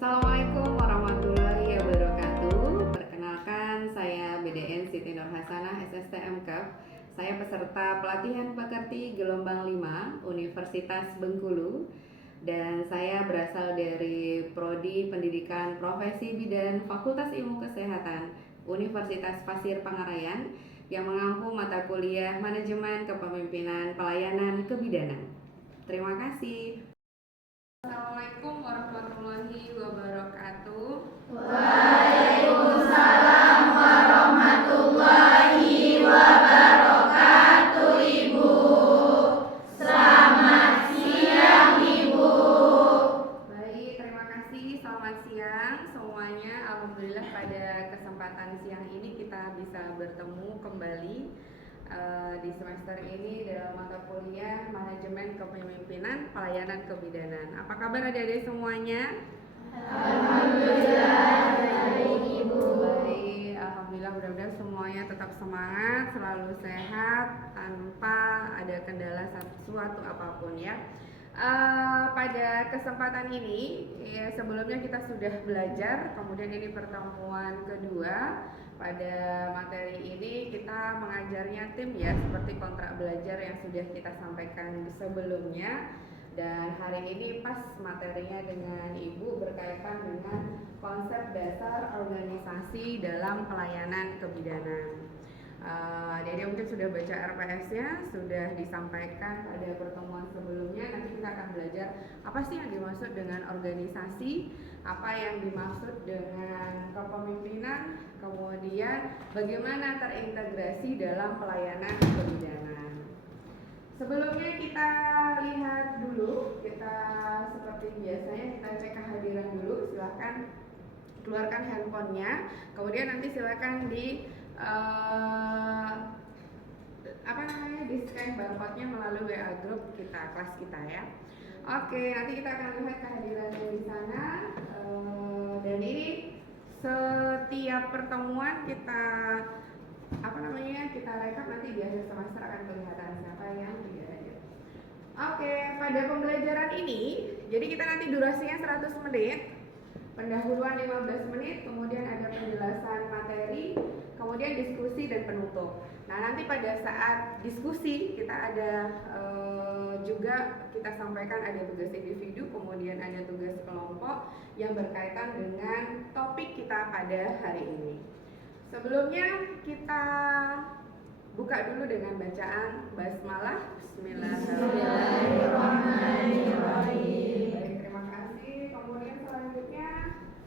Assalamualaikum warahmatullahi wabarakatuh. Perkenalkan, saya BDN Siti Nur Hasanah SSTM Kap. Saya peserta pelatihan pekerti gelombang 5 Universitas Bengkulu, dan saya berasal dari Prodi Pendidikan Profesi Bidan Fakultas Ilmu Kesehatan Universitas Pasir Pangarayan yang mengampu mata kuliah Manajemen Kepemimpinan Pelayanan Kebidanan. Terima kasih. Assalamualaikum warahmatullahi wabarakatuh. Waalaikumsalam warahmatullahi wabarakatuh, Ibu. Selamat siang, Ibu. Baik, terima kasih. Selamat siang semuanya. Alhamdulillah pada kesempatan siang ini kita bisa bertemu kembali di semester ini dalam mata kuliah Manajemen Kepemimpinan Pelayanan Kebidanan. Apa kabar adik-adik semuanya? Alhamdulillah, baik, Ibu. Baik, alhamdulillah, mudah-mudahan semuanya tetap semangat, selalu sehat, tanpa ada kendala suatu apapun ya. Pada kesempatan ini ya, sebelumnya kita sudah belajar, kemudian ini pertemuan kedua. Pada materi ini kita mengajarnya tim ya, seperti kontrak belajar yang sudah kita sampaikan sebelumnya. Dan hari ini pas materinya dengan Ibu berkaitan dengan konsep dasar organisasi dalam pelayanan kebidanan. Jadi mungkin sudah baca RPS-nya, sudah disampaikan pada pertemuan sebelumnya. Nanti kita akan belajar apa sih yang dimaksud dengan organisasi, apa yang dimaksud dengan kepemimpinan, kemudian bagaimana terintegrasi dalam pelayanan kebidanan. Sebelumnya kita lihat dulu, kita seperti biasanya kita cek kehadiran dulu. Silahkan keluarkan handphonenya, kemudian nanti silahkan di di-scan barcode-nya melalui WA group kita, kelas kita ya. Oke, nanti kita akan lihat kehadirannya di sana. Dan ini setiap pertemuan kita kita rekap, nanti di akhir semester akan kelihatan siapa yang tidak hadir. Oke, pada pembelajaran ini, jadi kita nanti durasinya 100 menit, pendahuluan 15 menit, kemudian ada penjelasan materi, kemudian diskusi dan penutup. Nah, nanti pada saat diskusi kita ada juga kita sampaikan ada tugas individu, kemudian ada tugas kelompok yang berkaitan dengan topik kita pada hari ini. Sebelumnya kita buka dulu dengan bacaan basmalah. Bismillahirrahmanirrahim. Baik, terima kasih. Kemudian selanjutnya,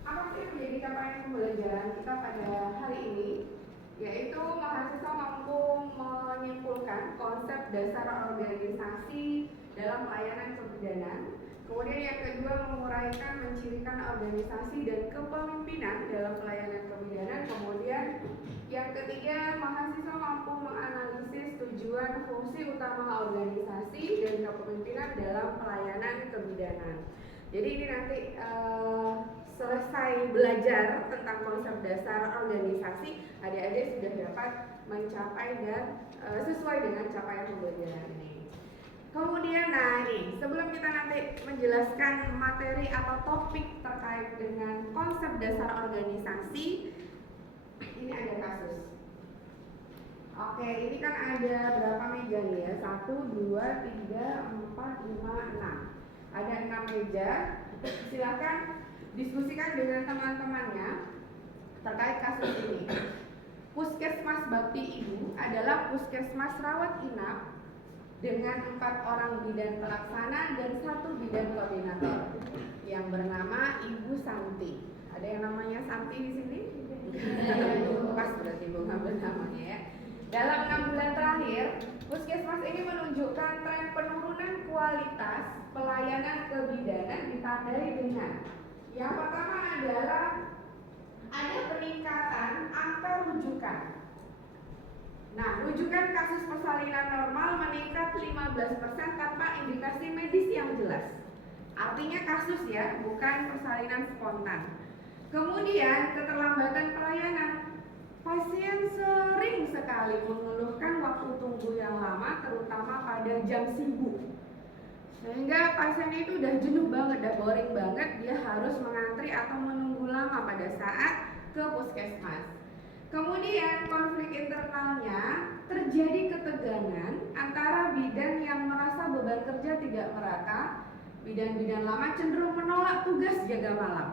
apa sih yang menjadi capaian pembelajaran kita pada hari ini? Yaitu mahasiswa mampu menyimpulkan konsep dasar organisasi dalam pelayanan kebidanan. Kemudian yang kedua, menguraikan mencirikan organisasi dan kepemimpinan dalam pelayanan kebidanan. Kemudian yang ketiga, mahasiswa mampu menganalisis tujuan fungsi utama organisasi dan kepemimpinan dalam pelayanan kebidanan. Jadi ini nanti selesai belajar tentang konsep dasar organisasi, adik-adik sudah dapat mencapai dan sesuai dengan capaian pembelajaran ini. Kemudian, nah ini sebelum kita nanti menjelaskan materi atau topik terkait dengan konsep dasar organisasi, ini ada kasus. Oke, ini kan ada berapa meja nih ya? 1, 2, 3, 4, 5, 6. Ada 6 meja. Silakan diskusikan dengan teman-temannya terkait kasus ini. Puskesmas Bakti Ibu adalah puskesmas rawat inap dengan 4 orang bidan pelaksana dan 1 bidan koordinator yang bernama Ibu Santi. Ada yang namanya Santi di sini? Pas berarti Ibu ngambil namanya ya. Dalam 6 bulan terakhir, puskesmas ini menunjukkan tren penurunan kualitas pelayanan kebidanan ditandai dengan yang pertama adalah ada peningkatan angka rujukan. Nah, rujukan kasus persalinan normal meningkat 15% tanpa indikasi medis yang jelas. Artinya kasus ya, bukan persalinan spontan. Kemudian keterlambatan pelayanan. Pasien sering sekali mengeluhkan waktu tunggu yang lama, terutama pada jam sibuk. Sehingga pasien itu udah jenuh banget, udah boring banget, dia harus mengantri antri atau menunggu lama pada saat ke puskesmas. Kemudian konflik internalnya terjadi ketegangan antara bidan yang merasa beban kerja tidak merata. Bidan-bidan lama cenderung menolak tugas jaga malam.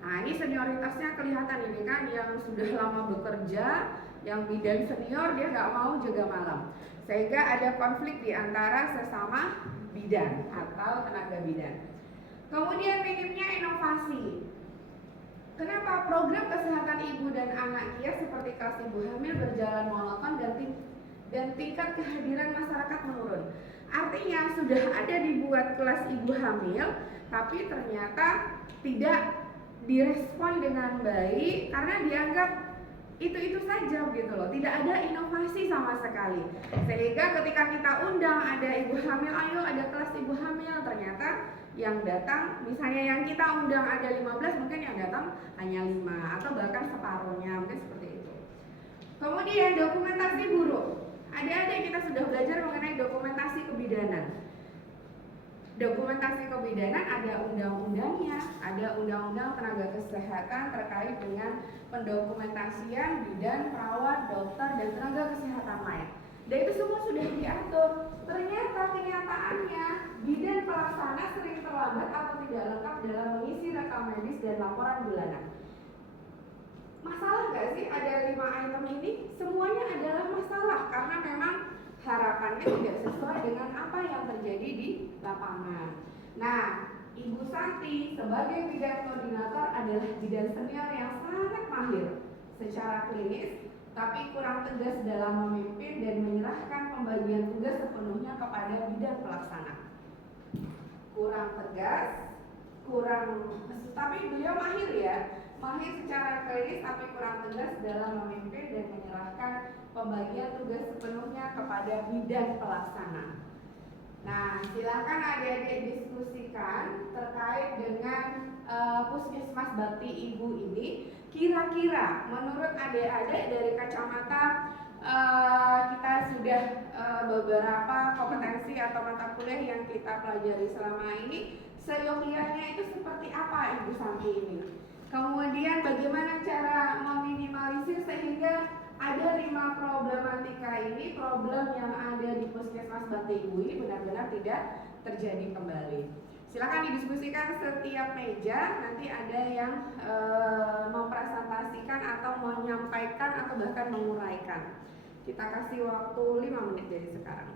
Nah, ini senioritasnya kelihatan ini kan, yang sudah lama bekerja, yang bidan senior dia nggak mau jaga malam. Sehingga ada konflik di antara sesama bidan atau tenaga bidan. Kemudian minimnya inovasi. Kenapa program kesehatan ibu dan anak Kia seperti kelas ibu hamil berjalan monoton dan tingkat kehadiran masyarakat menurun? Artinya sudah ada dibuat kelas ibu hamil, tapi ternyata tidak direspon dengan baik karena dianggap itu saja gitu loh, tidak ada inovasi sama sekali. Sehingga ketika kita undang ada ibu hamil, ayo ada kelas ibu hamil, ternyata yang datang, misalnya yang kita undang ada 15, mungkin yang datang hanya 5 atau bahkan separuhnya, mungkin seperti itu. Kemudian dokumentasi buruk. Adik-adik kita sudah belajar mengenai dokumentasi kebidanan. Dokumentasi kebidanan ada undang-undangnya, ada undang-undang tenaga kesehatan terkait dengan pendokumentasian bidan, perawat, dokter, dan tenaga kesehatan lain. Dan itu semua sudah diatur. Ternyata kenyataannya bidan pelaksana sering terlambat atau tidak lengkap dalam mengisi rekam medis dan laporan bulanan. Masalah nggak sih ada 5 item ini? Semuanya adalah masalah karena memang harapannya tidak sesuai dengan apa yang terjadi di lapangan. Nah, Ibu Santi sebagai bidan koordinator adalah bidan senior yang sangat mahir secara klinis, tapi kurang tegas dalam memimpin dan menyerahkan pembagian tugas sepenuhnya kepada bidan pelaksana. Kurang tegas, tapi beliau mahir ya, mahir secara klinis tapi kurang tegas dalam memimpin dan menyerahkan pembagian tugas sepenuhnya kepada bidan pelaksana. Nah, silakan adik-adik diskusikan terkait dengan Puskesmas Bakti Ibu ini. Kira-kira menurut adik-adik dari kacamata kita sudah beberapa kompetensi atau mata kuliah yang kita pelajari selama ini, seyogianya itu seperti apa Ibu Santi ini? Kemudian bagaimana cara meminimalisir sehingga ada 5 problematika ini, problem yang ada di Puskesmas Bakti Ibu ini benar-benar tidak terjadi kembali. Silakan didiskusikan setiap meja, nanti ada yang mempresentasikan atau menyampaikan atau bahkan menguraikan. Kita kasih waktu 5 menit dari sekarang.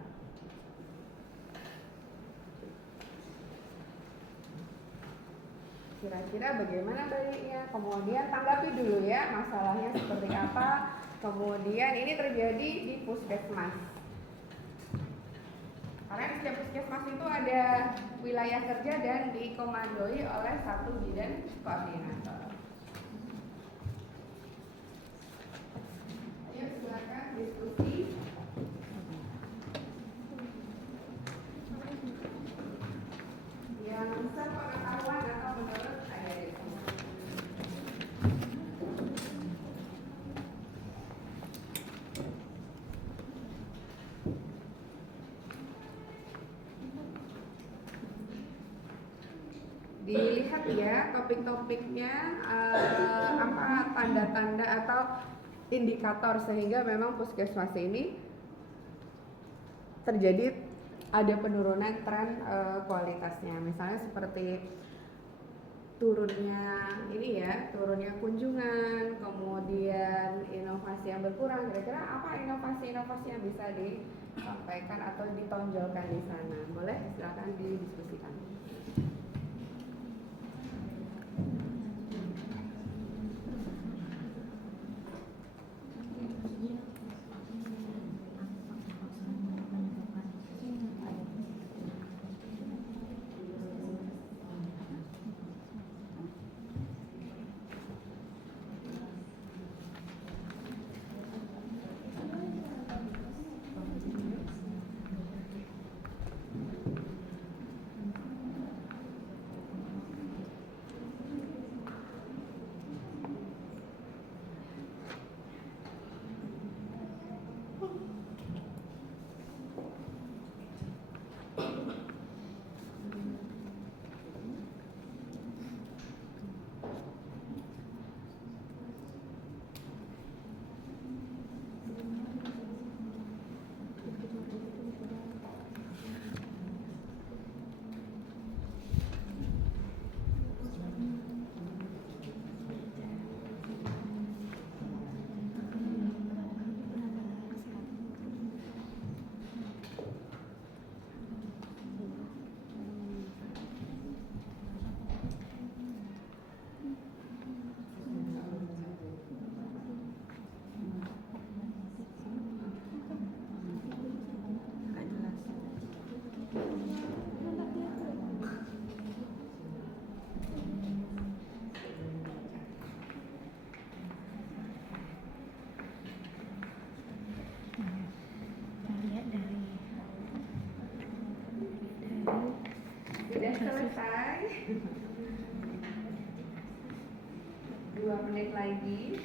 Kira-kira bagaimana baiknya? Kemudian tanggapi dulu ya masalahnya seperti apa. Kemudian ini terjadi di puskesmas. Karena di setiap puskesmas itu ada wilayah kerja dan dikomandoi oleh satu bidan koordinator. Ayo silakan diskusi. Yang sepengetahuan atau menurut adik-adik. Dilihat ya topik-topiknya, apa tanda-tanda atau indikator sehingga memang puskesmas ini terjadi ada penurunan tren kualitasnya. Misalnya seperti turunnya turunnya kunjungan, kemudian inovasi yang berkurang. Kira-kira apa inovasi-inovasi yang bisa disampaikan atau ditonjolkan di sana? Boleh silakan didiskusikan. 2 menit lagi.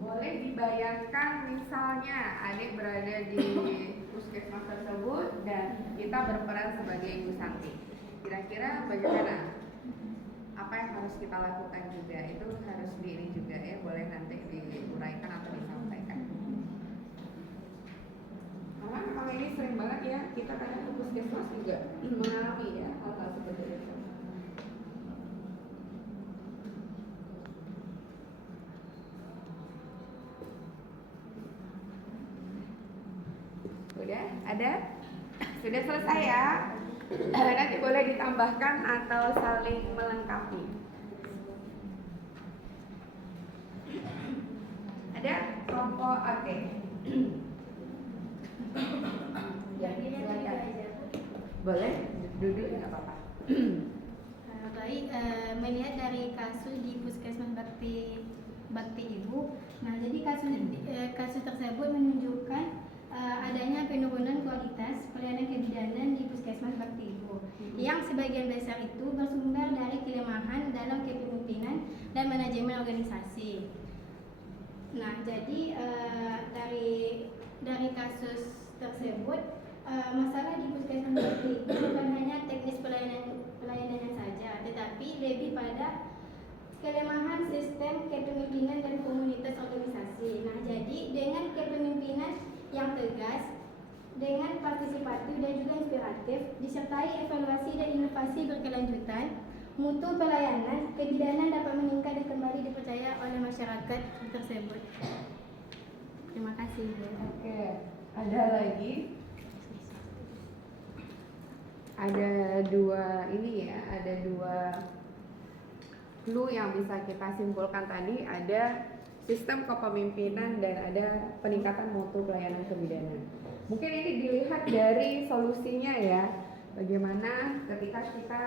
Boleh dibayangkan misalnya adik berada di puskesmas tersebut dan kita berperan sebagai ibu santi. Kira-kira bagaimana? Apa yang harus kita lakukan juga? Itu harus ini juga ya, boleh nanti diuraikan atau disampaikan. Karena memang ini sering banget ya, kita kadang ke puskesmas juga mengalami ya hal-hal seperti itu. Udah? Ada? Sudah selesai ya? Nanti boleh ditambahkan atau saling melengkapi. Ada? Kelompok oke. Ya, silakan. Boleh? Duduk nggak apa-apa. Baik, melihat dari kasus di Puskesmas Bakti Ibu, nah jadi kasus tersebut menunjukkan adanya penurunan kualitas pelayanan kebidanan di Puskesmas Bakti Ibu, yang sebagian besar itu bersumber dari kelemahan dalam kepemimpinan dan manajemen organisasi. Nah, jadi dari kasus tersebut, masalah di Puskesmas Bakti Ibu bukan hanya teknis pelayanannya saja, tetapi lebih pada kelemahan sistem kepemimpinan dan komunitas organisasi. Nah, jadi dengan kepemimpinan yang tegas, dengan partisipatif dan juga inspiratif, disertai evaluasi dan inovasi berkelanjutan, mutu pelayanan kebidanan dapat meningkat dan kembali dipercaya oleh masyarakat tersebut. Terima kasih. Oke, ada lagi? Ada dua ini ya, ada dua clue yang bisa kita simpulkan tadi. Ada sistem kepemimpinan dan ada peningkatan mutu pelayanan kebidanan. Mungkin ini dilihat dari solusinya ya, bagaimana ketika kita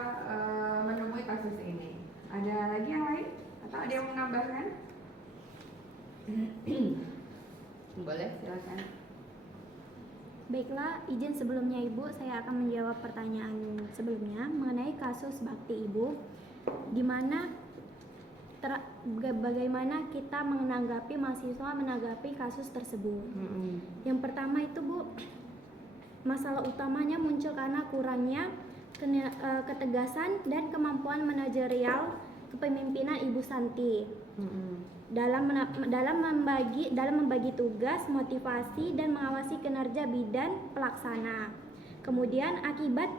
menemui kasus ini. Ada lagi yang lain? Atau ada yang menambahkan? Boleh, silakan. Baiklah, izin sebelumnya Ibu, saya akan menjawab pertanyaan sebelumnya mengenai kasus Bakti Ibu, di mana bagaimana kita menanggapi mahasiswa menanggapi kasus tersebut. Yang pertama itu Bu, masalah utamanya muncul karena kurangnya ketegasan dan kemampuan manajerial kepemimpinan Ibu Santi dalam membagi tugas, motivasi dan mengawasi kinerja bidan pelaksana. Kemudian akibat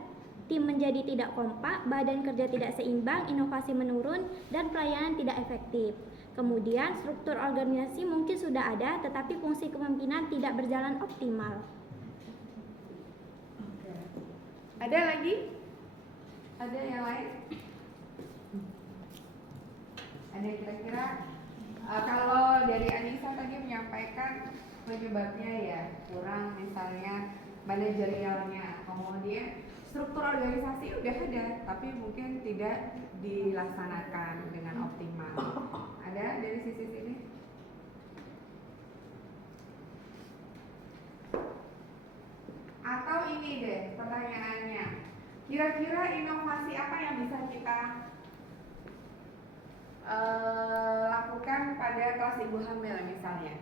tim menjadi tidak kompak, badan kerja tidak seimbang, inovasi menurun, dan pelayanan tidak efektif. Kemudian struktur organisasi mungkin sudah ada, tetapi fungsi kepemimpinan tidak berjalan optimal. Ada lagi? Ada yang lain? Ada kira-kira? Kalau dari Anissa tadi menyampaikan penyebabnya ya kurang misalnya manajerialnya, kemudian struktur organisasi udah ada tapi mungkin tidak dilaksanakan dengan optimal. Ada dari sisi sini? Atau ini deh pertanyaannya, kira-kira inovasi apa yang bisa kita lakukan pada kelas ibu hamil misalnya?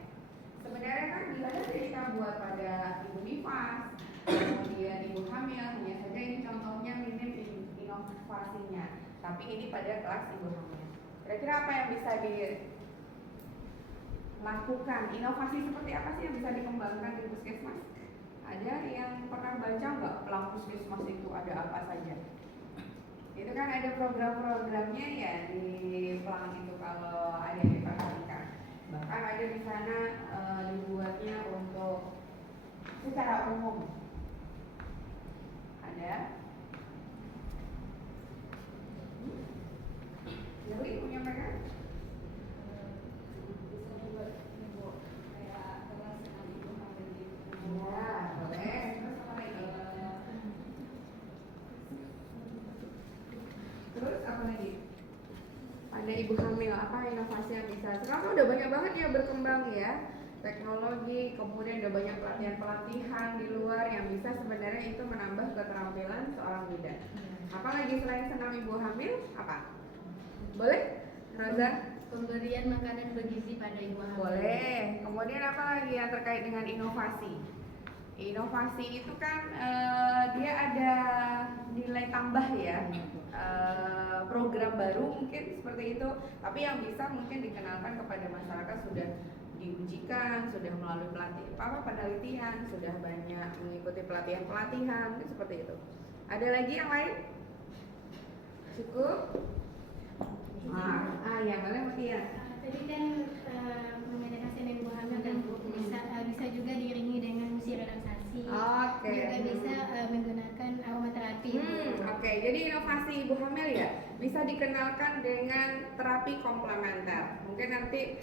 Sebenarnya kan bisa saja kita buat pada ibu nifas, kemudian ibu hamil, hanya saja ini contohnya minim inovasinya. Tapi ini pada kelas ibu hamil. Kira-kira apa yang bisa dilakukan? Inovasi seperti apa sih yang bisa dikembangkan di puskesmas? Ada yang pernah baca nggak pelang puskesmas itu ada apa saja? Itu kan ada program-programnya ya di pelang itu kalau ada yang diperhatikan. Bahkan ada di sana dibuatnya untuk secara umum. Ada? Jadi menyampaikan? Humil, apa inovasi yang bisa? Sekarang udah banyak banget ya berkembang ya, teknologi, kemudian udah banyak pelatihan-pelatihan di luar yang bisa sebenarnya itu menambah keterampilan seorang bidan. Apalagi selain senam ibu hamil, apa? Boleh? Raza? Pemberian makanan bergizi pada ibu hamil. Boleh. Kemudian apa lagi yang terkait dengan inovasi? Inovasi itu kan dia ada nilai tambah ya, program baru mungkin seperti itu. Tapi yang bisa mungkin dikenalkan kepada masyarakat sudah diujikan, sudah melalui penelitian, sudah banyak mengikuti pelatihan-pelatihan, seperti itu. Ada lagi yang lain? Cukup? Ya boleh Mutia. Tadi kan mengenai hasil ibu hamil dan bisa juga diiringi dengan musik relaksasi. Oke. Juga bisa menggunakan aromaterapi. Oke. Jadi inovasi ibu hamil ya bisa dikenalkan dengan terapi komplementer. Mungkin nanti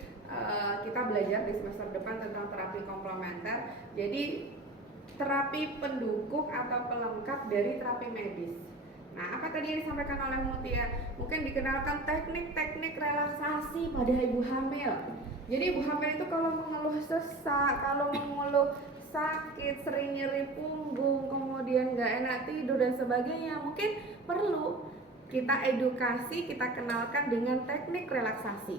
kita belajar di semester depan tentang terapi komplementer. Jadi terapi pendukung atau pelengkap dari terapi medis. Nah, apa tadi yang disampaikan oleh Mutia? Mungkin dikenalkan teknik-teknik relaksasi pada ibu hamil. Jadi ibu hamil itu kalau mengeluh sesak, kalau mengeluh sakit, sering nyeri punggung, kemudian nggak enak tidur dan sebagainya, mungkin perlu kita edukasi, kita kenalkan dengan teknik relaksasi.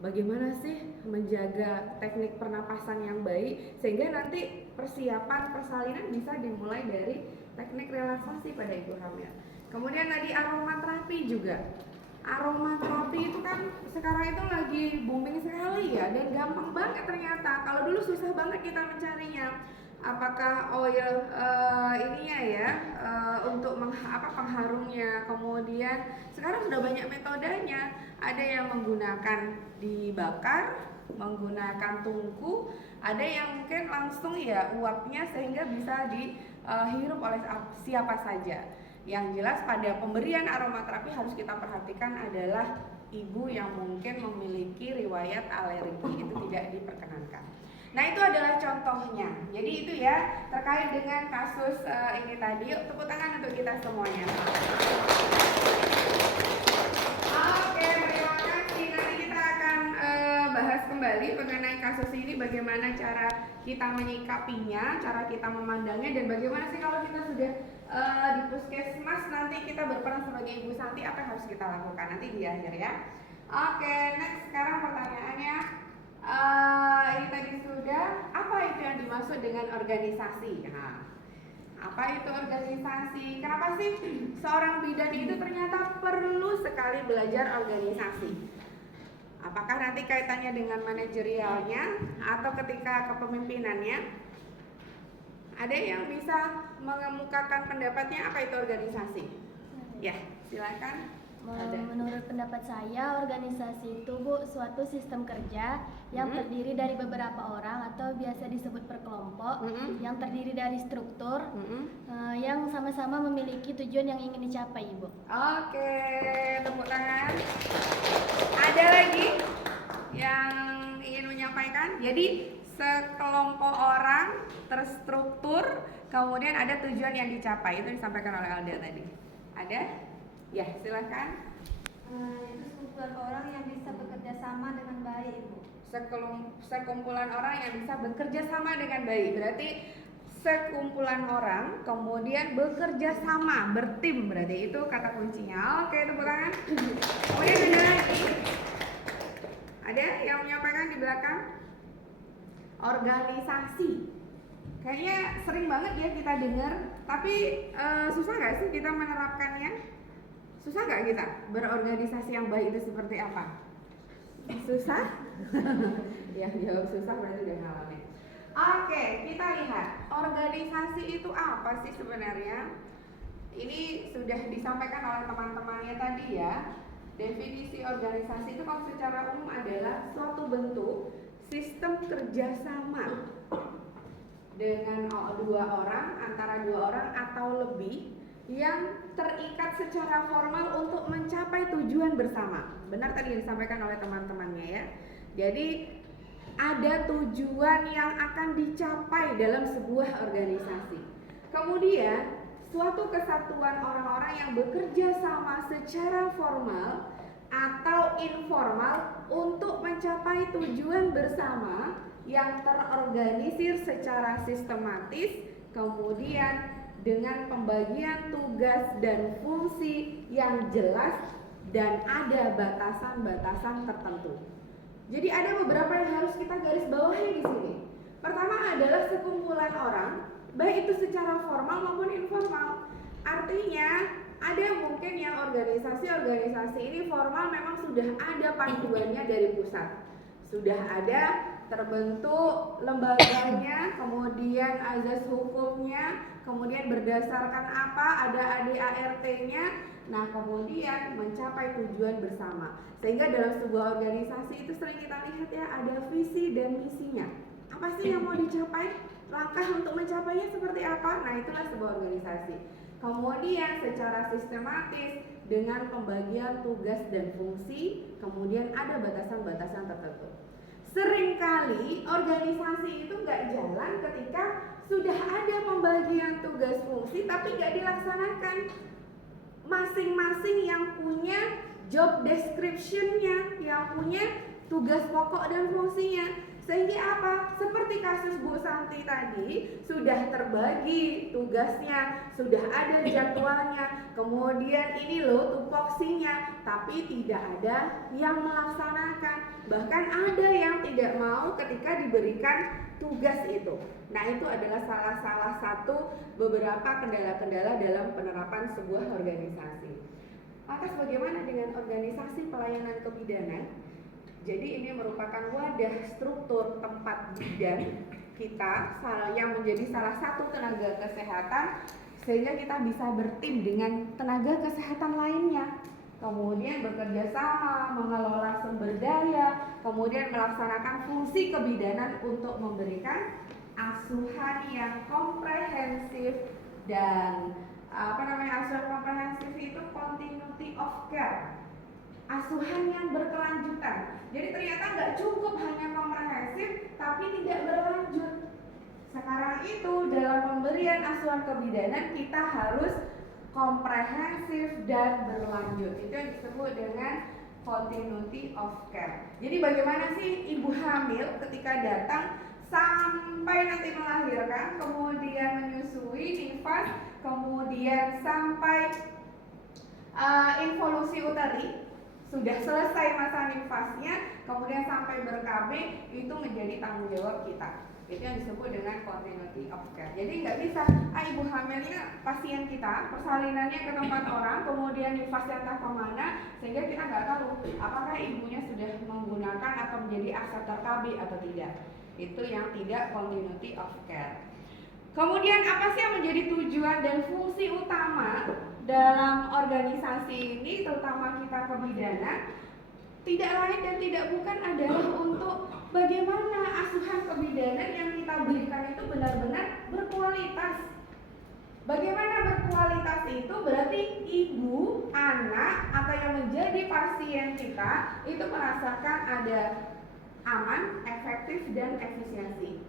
Bagaimana sih menjaga teknik pernapasan yang baik sehingga nanti persiapan persalinan bisa dimulai dari teknik relaksasi pada ibu hamil. Kemudian tadi aromaterapi juga. Aromaterapi itu kan sekarang itu lagi booming sekali ya dan gampang banget ternyata. Kalau dulu susah banget kita mencarinya. Apakah oil ininya ya untuk pengharumnya. Kemudian sekarang sudah banyak metodenya. Ada yang menggunakan dibakar, menggunakan tungku, ada yang mungkin langsung ya uapnya sehingga bisa dihirup oleh siapa saja. Yang jelas pada pemberian aromaterapi harus kita perhatikan adalah ibu yang mungkin memiliki riwayat alergi, itu tidak diperkenankan. Nah itu adalah contohnya. Jadi itu ya terkait dengan kasus ini tadi. Tepuk tangan untuk kita semuanya. Oke, terima kasih. Nanti kita akan bahas kembali mengenai kasus ini, bagaimana cara kita menyikapinya, cara kita memandangnya, dan bagaimana sih kalau kita sudah di puskesmas nanti kita berperan sebagai Ibu Santi, apa yang harus kita lakukan nanti di akhir ya. Oke, next sekarang pertanyaannya ini tadi sudah, apa itu yang dimaksud dengan organisasi? Nah, apa itu organisasi? Kenapa sih seorang bidan itu ternyata perlu sekali belajar organisasi? Apakah nanti kaitannya dengan manajerialnya atau ketika kepemimpinannya? Ada yang bisa mengemukakan pendapatnya apa itu organisasi? Ya, silakan. Menurut pendapat saya, organisasi itu Bu, suatu sistem kerja yang terdiri dari beberapa orang atau biasa disebut perkelompok, yang terdiri dari struktur yang sama-sama memiliki tujuan yang ingin dicapai, Ibu. Oke, tepuk tangan. Ada lagi yang ingin menyampaikan? Jadi sekelompok orang terstruktur, kemudian ada tujuan yang dicapai, itu disampaikan oleh Alda tadi. Ada? Ya, silakan. Itu sekumpulan orang yang bisa bekerja sama dengan baik, Ibu. Sekumpulan orang yang bisa bekerja sama dengan baik. Berarti sekumpulan orang kemudian bekerja sama, bertim, berarti itu kata kuncinya. Oke, tepuk tangan. Kemudian ada lagi. Ada yang menyampaikan di belakang? Organisasi. Kayaknya sering banget ya kita dengar, tapi susah nggak sih kita menerapkannya? Susah nggak kita berorganisasi yang baik itu seperti apa? Susah? Ya jawab susah berarti udah ngalamin. Oke, kita lihat organisasi itu apa sih sebenarnya? Ini sudah disampaikan oleh teman-temannya tadi ya. Definisi organisasi itu kalau secara umum adalah suatu bentuk sistem kerjasama dengan antara dua orang atau lebih yang terikat secara formal untuk mencapai tujuan bersama. Benar tadi yang disampaikan oleh teman-temannya ya. Jadi ada tujuan yang akan dicapai dalam sebuah organisasi. Kemudian suatu kesatuan orang-orang yang bekerja sama secara formal atau informal untuk mencapai tujuan bersama yang terorganisir secara sistematis, kemudian dengan pembagian tugas dan fungsi yang jelas dan ada batasan-batasan tertentu. Jadi ada beberapa yang harus kita garis bawahi di sini. Pertama adalah sekumpulan orang, baik itu secara formal maupun informal. Artinya ada mungkin yang organisasi-organisasi ini formal memang sudah ada panduannya dari pusat, sudah ada terbentuk lembaganya, kemudian azas hukumnya, kemudian berdasarkan apa ada ADART-nya. Nah, kemudian mencapai tujuan bersama. Sehingga dalam sebuah organisasi itu sering kita lihat ya, ada visi dan misinya. Apa sih yang mau dicapai? Langkah untuk mencapainya seperti apa? Nah, itulah sebuah organisasi. Kemudian secara sistematis dengan pembagian tugas dan fungsi, kemudian ada batasan-batasan tertentu. Seringkali organisasi itu nggak jalan ketika sudah ada pembagian tugas fungsi tapi nggak dilaksanakan. Masing-masing yang punya job description-nya, yang punya tugas pokok dan fungsinya. Sehingga apa? Seperti kasus Bu Santi tadi, sudah terbagi tugasnya, sudah ada jadwalnya, kemudian ini loh tupoksinya, tapi tidak ada yang melaksanakan. Bahkan ada yang tidak mau ketika diberikan tugas itu. Nah, itu adalah salah satu beberapa kendala-kendala dalam penerapan sebuah organisasi. Lantas bagaimana dengan organisasi pelayanan kebidanan? Jadi ini merupakan wadah struktur tempat bidan kita yang menjadi salah satu tenaga kesehatan, sehingga kita bisa bertim dengan tenaga kesehatan lainnya, kemudian bekerja sama, mengelola sumber daya, kemudian melaksanakan fungsi kebidanan untuk memberikan asuhan yang komprehensif dan asuhan komprehensif itu continuity of care, asuhan yang berkelanjutan. Jadi ternyata nggak cukup hanya komprehensif tapi tidak berlanjut. Sekarang itu dalam pemberian asuhan kebidanan kita harus komprehensif dan berlanjut. Itu yang disebut dengan continuity of care. Jadi bagaimana sih ibu hamil ketika datang sampai nanti melahirkan, kemudian menyusui, nifas, kemudian sampai involusi uteri, sudah selesai masa nifasnya, kemudian sampai ber-KB, itu menjadi tanggung jawab kita. Itu yang disebut dengan continuity of care. Jadi nggak bisa, ibu hamilnya pasien kita, persalinannya ke tempat orang, kemudian nifasnya entah kemana, sehingga kita nggak tahu apakah ibunya sudah menggunakan atau menjadi aksetor KB atau tidak. Itu yang tidak continuity of care. Kemudian apa sih yang menjadi tujuan dan fungsi utama dalam organisasi ini, terutama kita kebidanan? Tidak lain dan tidak bukan adalah untuk bagaimana asuhan kebidanan yang kita berikan itu benar-benar berkualitas. Bagaimana berkualitas itu berarti ibu, anak, atau yang menjadi pasien kita itu merasakan ada aman, efektif, dan efisiensi.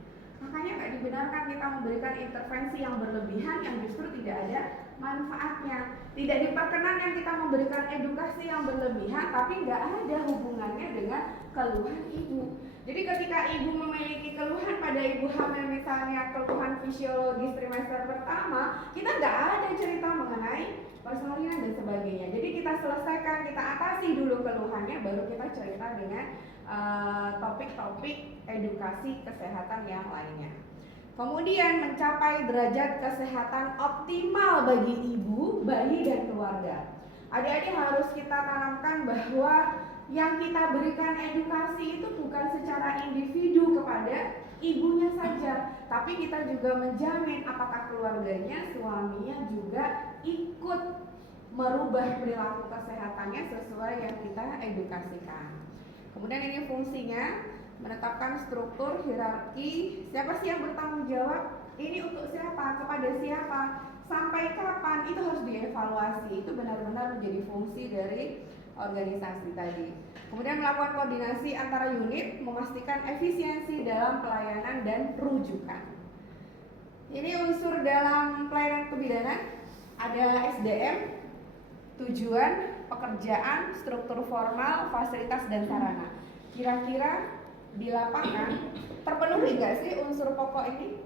Makanya nggak dibenarkan kita memberikan intervensi yang berlebihan yang justru tidak ada manfaatnya. Tidak diperkenankan kita memberikan edukasi yang berlebihan tapi nggak ada hubungannya dengan keluhan ibu. Jadi ketika ibu memiliki keluhan pada ibu hamil, misalnya keluhan fisiologis trimester pertama, kita nggak ada cerita mengenai persalinan dan sebagainya. Jadi kita selesaikan, kita atasi dulu keluhannya, baru kita cerita dengan topik-topik edukasi kesehatan yang lainnya. Kemudian mencapai derajat kesehatan optimal bagi ibu, bayi, dan keluarga. Adik-adik harus kita tanamkan bahwa yang kita berikan edukasi itu bukan secara individu kepada ibunya saja, tapi kita juga menjamin apakah keluarganya, suaminya juga ikut merubah perilaku kesehatannya sesuai yang kita edukasikan. Kemudian ini fungsinya, menetapkan struktur hierarki, siapa sih yang bertanggung jawab, ini untuk siapa, kepada siapa, sampai kapan, itu harus dievaluasi. Itu benar-benar menjadi fungsi dari organisasi tadi. Kemudian melakukan koordinasi antara unit, memastikan efisiensi dalam pelayanan dan rujukan. Ini unsur dalam pelayanan kebidanan, ada SDM, tujuan, pekerjaan, struktur formal, fasilitas dan sarana. Kira-kira di lapangan terpenuhi nggak sih unsur pokok ini?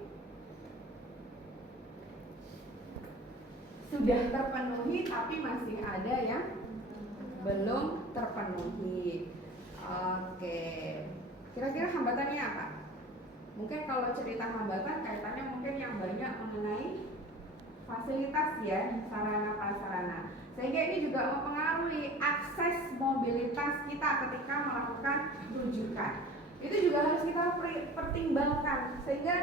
Sudah terpenuhi, tapi masih ada yang belum terpenuhi. Oke, kira-kira hambatannya apa? Mungkin kalau cerita hambatan kaitannya mungkin yang banyak mengenai fasilitas ya, sarana prasarana. Sehingga ini juga mempengaruhi akses mobilitas kita ketika melakukan rujukan. Itu juga harus kita pertimbangkan, sehingga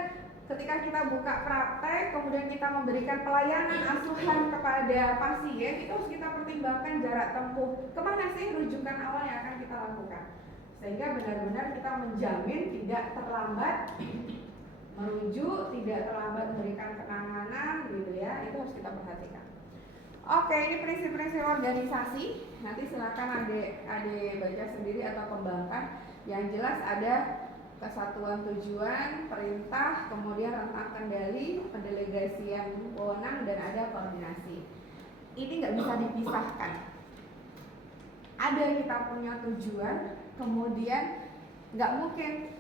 ketika kita buka praktek, kemudian kita memberikan pelayanan asuhan kepada pasien, itu harus kita pertimbangkan jarak tempuh kemana sih rujukan awal yang akan kita lakukan, sehingga benar-benar kita menjamin tidak terlambat merujuk, tidak terlambat memberikan penanganan gitu ya. Itu harus kita perhatikan. Oke, ini prinsip-prinsip organisasi. Nanti silakan adik baca sendiri atau kembangkan. Yang jelas ada kesatuan tujuan, perintah, kemudian rentang kendali, pendelegasian wewenang, dan ada koordinasi. Ini nggak bisa dipisahkan. Ada kita punya tujuan, kemudian nggak mungkin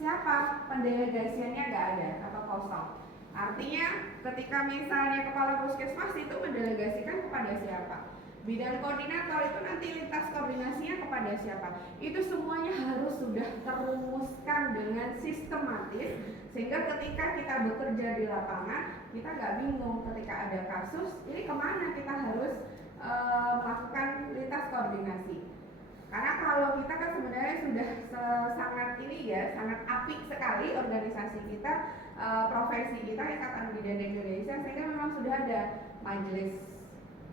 siapa pendelegasiannya nggak ada atau kosong. Artinya ketika misalnya kepala puskesmas itu mendelegasikan kepada siapa, bidang koordinator itu nanti lintas koordinasinya kepada siapa, itu semuanya harus sudah terumuskan dengan sistematis, sehingga ketika kita bekerja di lapangan kita nggak bingung ketika ada kasus ini kemana kita harus melakukan lintas koordinasi. Karena kalau kita kan sebenarnya sudah sangat ini ya, sangat apik sekali organisasi kita, profesi kita Ikatan Bidan Indonesia, sehingga memang sudah ada majelis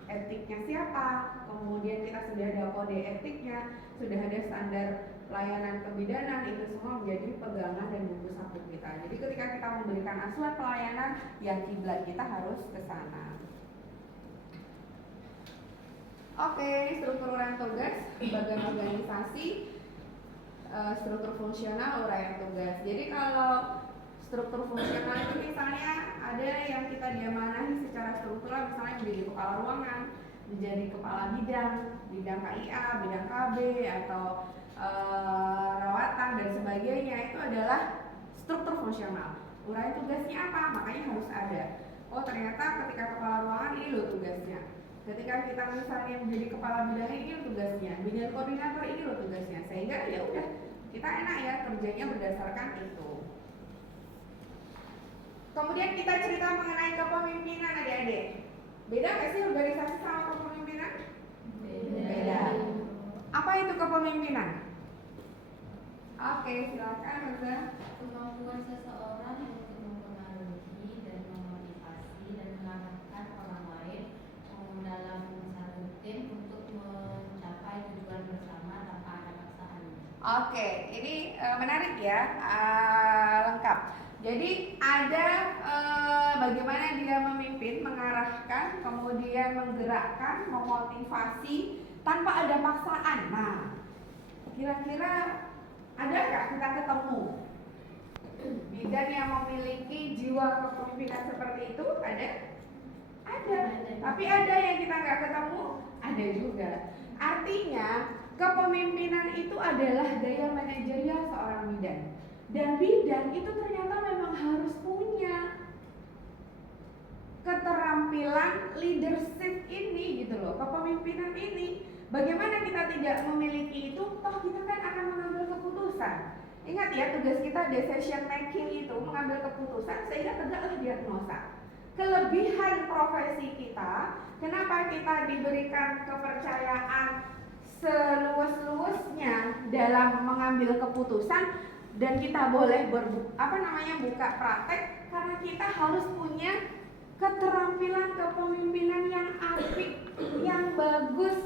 etiknya siapa, kemudian kita sudah ada kode etiknya, sudah ada standar pelayanan kebidanan, itu semua menjadi pegangan dan buku saku kita. Jadi ketika kita memberikan asuhan pelayanan, yang kiblat kita harus ke sana. Oke, struktur uraian tugas, bagian organisasi, struktur fungsional, uraian tugas. Jadi kalau struktur fungsional itu misalnya ada yang kita diamanahi secara struktural, misalnya menjadi kepala ruangan, menjadi kepala bidang KIA, bidang KB, atau rawatan dan sebagainya, itu adalah struktur fungsional. Uraian tugasnya apa? Makanya harus ada. Oh ternyata ketika kepala ruangan ini loh tugasnya. Ketika kita misalnya menjadi kepala bidang ini loh tugasnya, bidang koordinator ini loh tugasnya, sehingga ya udah kita enak ya kerjanya berdasarkan itu. Kemudian kita cerita mengenai kepemimpinan adik-adik. Beda nggak sih organisasi sama kepemimpinan? Beda. Apa itu kepemimpinan? Oke, silakan Mirza. Kemampuan seseorang untuk mempengaruhi dan memotivasi dan mengarahkan orang lain dalam satu tim untuk mencapai tujuan bersama tanpa ada paksaan. Oke, ini menarik ya, lengkap. Jadi ada bagaimana dia memimpin, mengarahkan, kemudian menggerakkan, memotivasi tanpa ada paksaan. Nah, kira-kira adakah kita ketemu bidan yang memiliki jiwa kepemimpinan seperti itu? Ada. Tapi ada yang kita nggak ketemu? Ada juga. Artinya kepemimpinan itu adalah gaya manajerial seorang bidan. Dan bidan itu ternyata memang harus punya keterampilan leadership ini gitu loh, kepemimpinan ini. Bagaimana kita tidak memiliki itu, toh kita kan akan mengambil keputusan. Ingat ya, tugas kita decision making itu mengambil keputusan sehingga tegaklah diagnosa. Kelebihan profesi kita, kenapa kita diberikan kepercayaan seluas-luasnya dalam mengambil keputusan dan kita boleh buka praktek, karena kita harus punya keterampilan kepemimpinan yang apik, yang bagus,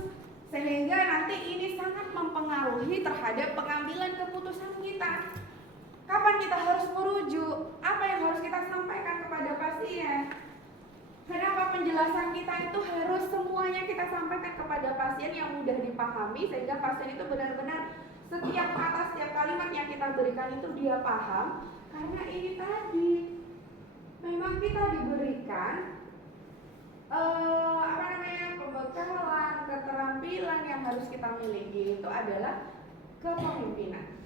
sehingga nanti ini sangat mempengaruhi terhadap pengambilan keputusan kita. Kapan kita harus merujuk? Apa yang harus kita sampaikan kepada pasien? Kenapa penjelasan kita itu harus semuanya kita sampaikan kepada pasien yang mudah dipahami, sehingga pasien itu benar-benar setiap kata, setiap kalimat yang kita berikan itu dia paham. Karena ini tadi memang kita diberikan kebekalan, keterampilan yang harus kita miliki itu adalah kepemimpinan.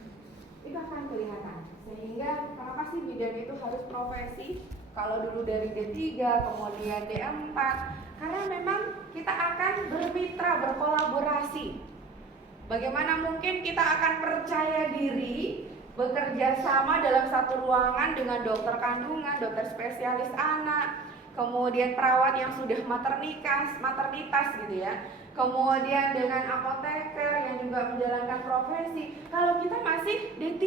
Itu akan kelihatan. Sehingga kenapa sih bidan itu harus profesi? Kalau dulu dari D3, kemudian D4, karena memang kita akan bermitra, berkolaborasi. Bagaimana mungkin kita akan percaya diri bekerja sama dalam satu ruangan dengan dokter kandungan, dokter spesialis anak, kemudian perawat yang sudah maternitas gitu ya, kemudian dengan apoteker yang juga menjalankan profesi. Kalau kita masih D3,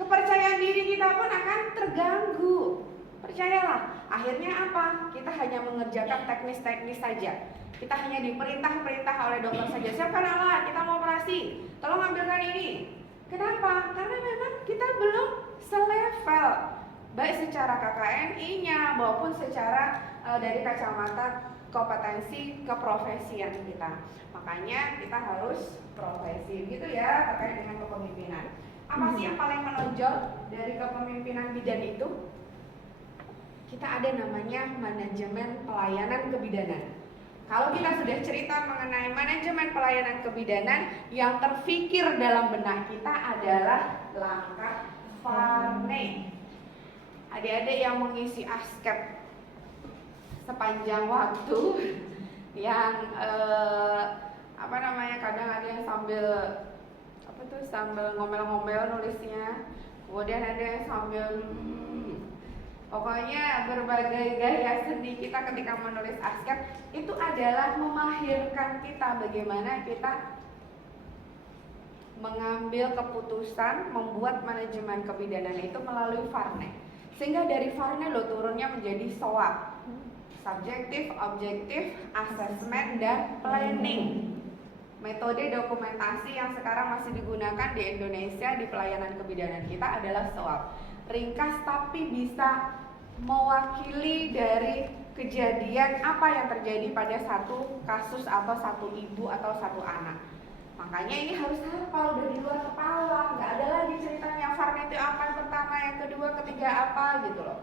kepercayaan diri kita pun akan terganggu. Percayalah, akhirnya apa? Kita hanya mengerjakan teknis-teknis saja. Kita hanya diperintah-perintah oleh dokter saja. Siapkan alat, kita mau operasi, tolong ambilkan ini. Kenapa? Karena memang kita belum selevel, baik secara KKNI-nya maupun secara dari kacamata kompetensi keprofesian kita. Makanya kita harus profesi, gitu ya, terkait dengan kepemimpinan. Apa sih yang paling menonjol dari kepemimpinan bidan itu? Kita ada namanya manajemen pelayanan kebidanan. Kalau kita sudah cerita mengenai manajemen pelayanan kebidanan, yang terfikir dalam benak kita adalah langkah Farney. Adik-adik yang mengisi askep sepanjang waktu, yang kadang ada yang sambil ngomel-ngomel nulisnya, kemudian ada yang sambil pokoknya berbagai gaya seni kita ketika menulis askep itu adalah memahirkan kita bagaimana kita mengambil keputusan membuat manajemen kebidanan itu melalui Farney. Sehingga dari Farney turunnya menjadi SOAP, subjektif, objektif, assessment, dan planning. Metode dokumentasi yang sekarang masih digunakan di Indonesia di pelayanan kebidanan kita adalah SOAP. Ringkas tapi bisa mewakili dari kejadian apa yang terjadi pada satu kasus atau satu ibu atau satu anak. Makanya ini harus hafal dari luar kepala. Nggak ada lagi ceritanya Farney itu apa yang pertama, yang kedua, ketiga apa gitu loh.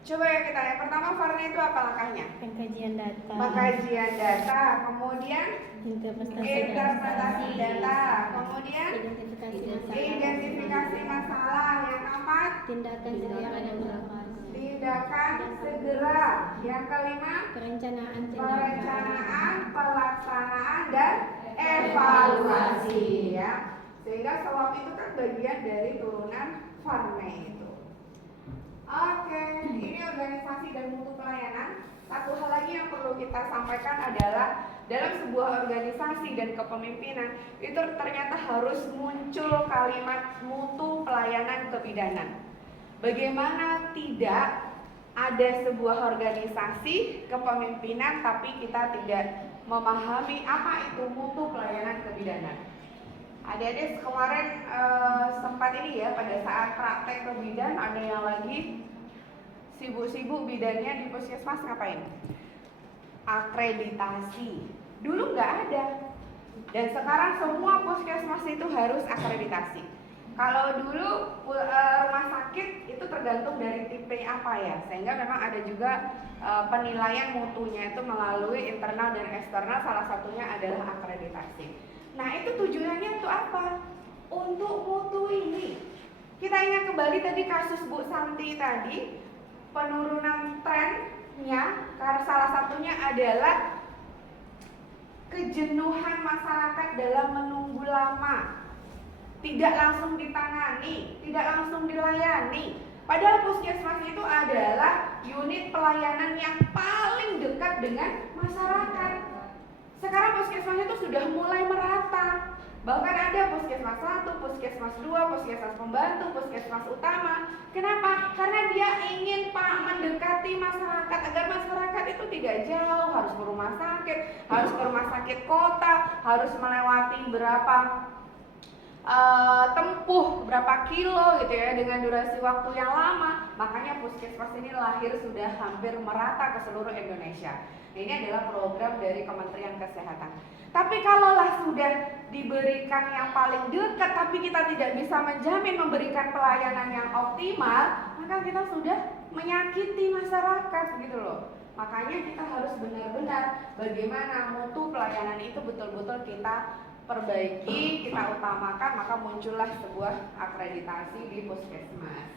Coba ya kita, yang pertama Farney itu apa langkahnya? Pengkajian data. Pengkajian data, kemudian interpretasi data, kemudian identifikasi masalah, yang keempat tindakan segera dan melakukan tindakan segera, yang kelima perencanaan pelaksanaan dan evaluasi ya. Sehingga SWOT itu kan bagian dari turunan Farney itu. Oke, ini organisasi dan mutu pelayanan. Satu hal lagi yang perlu kita sampaikan adalah dalam sebuah organisasi dan kepemimpinan itu ternyata harus muncul kalimat mutu pelayanan kebidanan. Bagaimana tidak ada sebuah organisasi kepemimpinan tapi kita tidak memahami apa itu mutu pelayanan kebidanan. Adik-adik kemarin sempat ini ya, pada saat praktek kebidan ada yang lagi sibuk-sibuk bidannya di puskesmas ngapain? Akreditasi. Dulu nggak ada, dan sekarang semua puskesmas itu harus akreditasi. Kalau dulu rumah sakit itu tergantung dari tipe apa ya, sehingga memang ada juga penilaian mutunya itu melalui internal dan eksternal, salah satunya adalah akreditasi. Nah itu tujuannya untuk apa? Untuk mutu ini. Kita ingat kembali tadi kasus Bu Santi tadi, penurunan trennya karena salah satunya adalah kejenuhan masyarakat dalam menunggu lama. Tidak langsung ditangani, tidak langsung dilayani. Padahal puskesmas itu adalah unit pelayanan yang paling dekat dengan masyarakat. Sekarang puskesmas itu sudah mulai merata. Bahkan ada puskesmas 1, puskesmas 2, puskesmas pembantu, puskesmas utama. Kenapa? Karena dia ingin mendekati masyarakat agar masyarakat itu tidak jauh, harus ke rumah sakit kota, harus melewati berapa tempuh berapa kilo gitu ya, dengan durasi waktu yang lama. Makanya puskesmas ini lahir sudah hampir merata ke seluruh Indonesia. Ini adalah program dari Kementerian Kesehatan. Tapi kalaulah sudah diberikan yang paling dekat tapi kita tidak bisa menjamin memberikan pelayanan yang optimal, maka kita sudah menyakiti masyarakat gitu loh. Makanya kita harus benar-benar bagaimana mutu pelayanan itu betul-betul kita perbaiki, kita utamakan, maka muncullah sebuah akreditasi di puskesmas.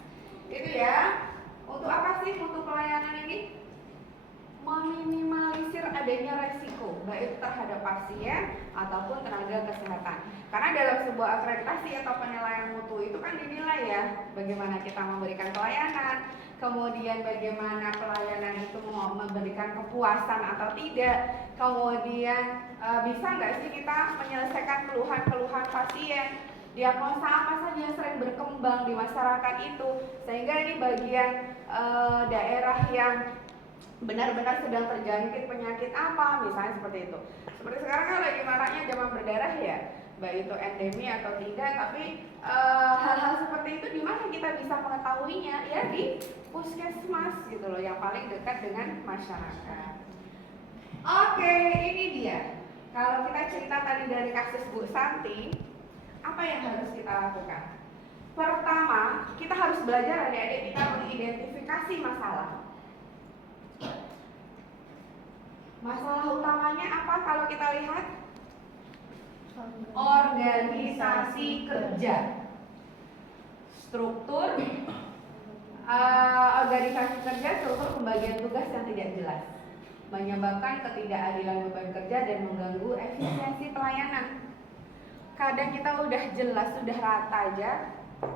Itu ya. Untuk apa sih mutu pelayanan ini? Meminimalisir adanya resiko baik terhadap pasien ataupun tenaga kesehatan. Karena dalam sebuah akreditasi atau penilaian mutu itu kan dinilai ya bagaimana kita memberikan pelayanan, kemudian bagaimana pelayanan itu memberikan kepuasan atau tidak, kemudian bisa nggak sih kita menyelesaikan keluhan-keluhan pasien, diagnosa apa saja yang sering berkembang di masyarakat itu, sehingga ini bagian daerah yang benar-benar sedang terjangkit penyakit apa, misalnya seperti itu. Seperti sekarang kan lagi maraknya demam berdarah ya, baik itu endemi atau tidak, tapi hal-hal seperti itu di mana kita bisa mengetahuinya? Ya di puskesmas gitu loh, yang paling dekat dengan masyarakat. Oke, ini dia. Kalau kita cerita tadi dari kasus Bu Santi, apa yang harus kita lakukan? Pertama, kita harus belajar adik-adik kita mengidentifikasi masalah. Masalah utamanya apa kalau kita lihat? Organisasi kerja, struktur organisasi kerja, struktur pembagian tugas yang tidak jelas, menyebabkan ketidakadilan beban kerja dan mengganggu efisiensi pelayanan. Kadang kita udah jelas, sudah rata aja,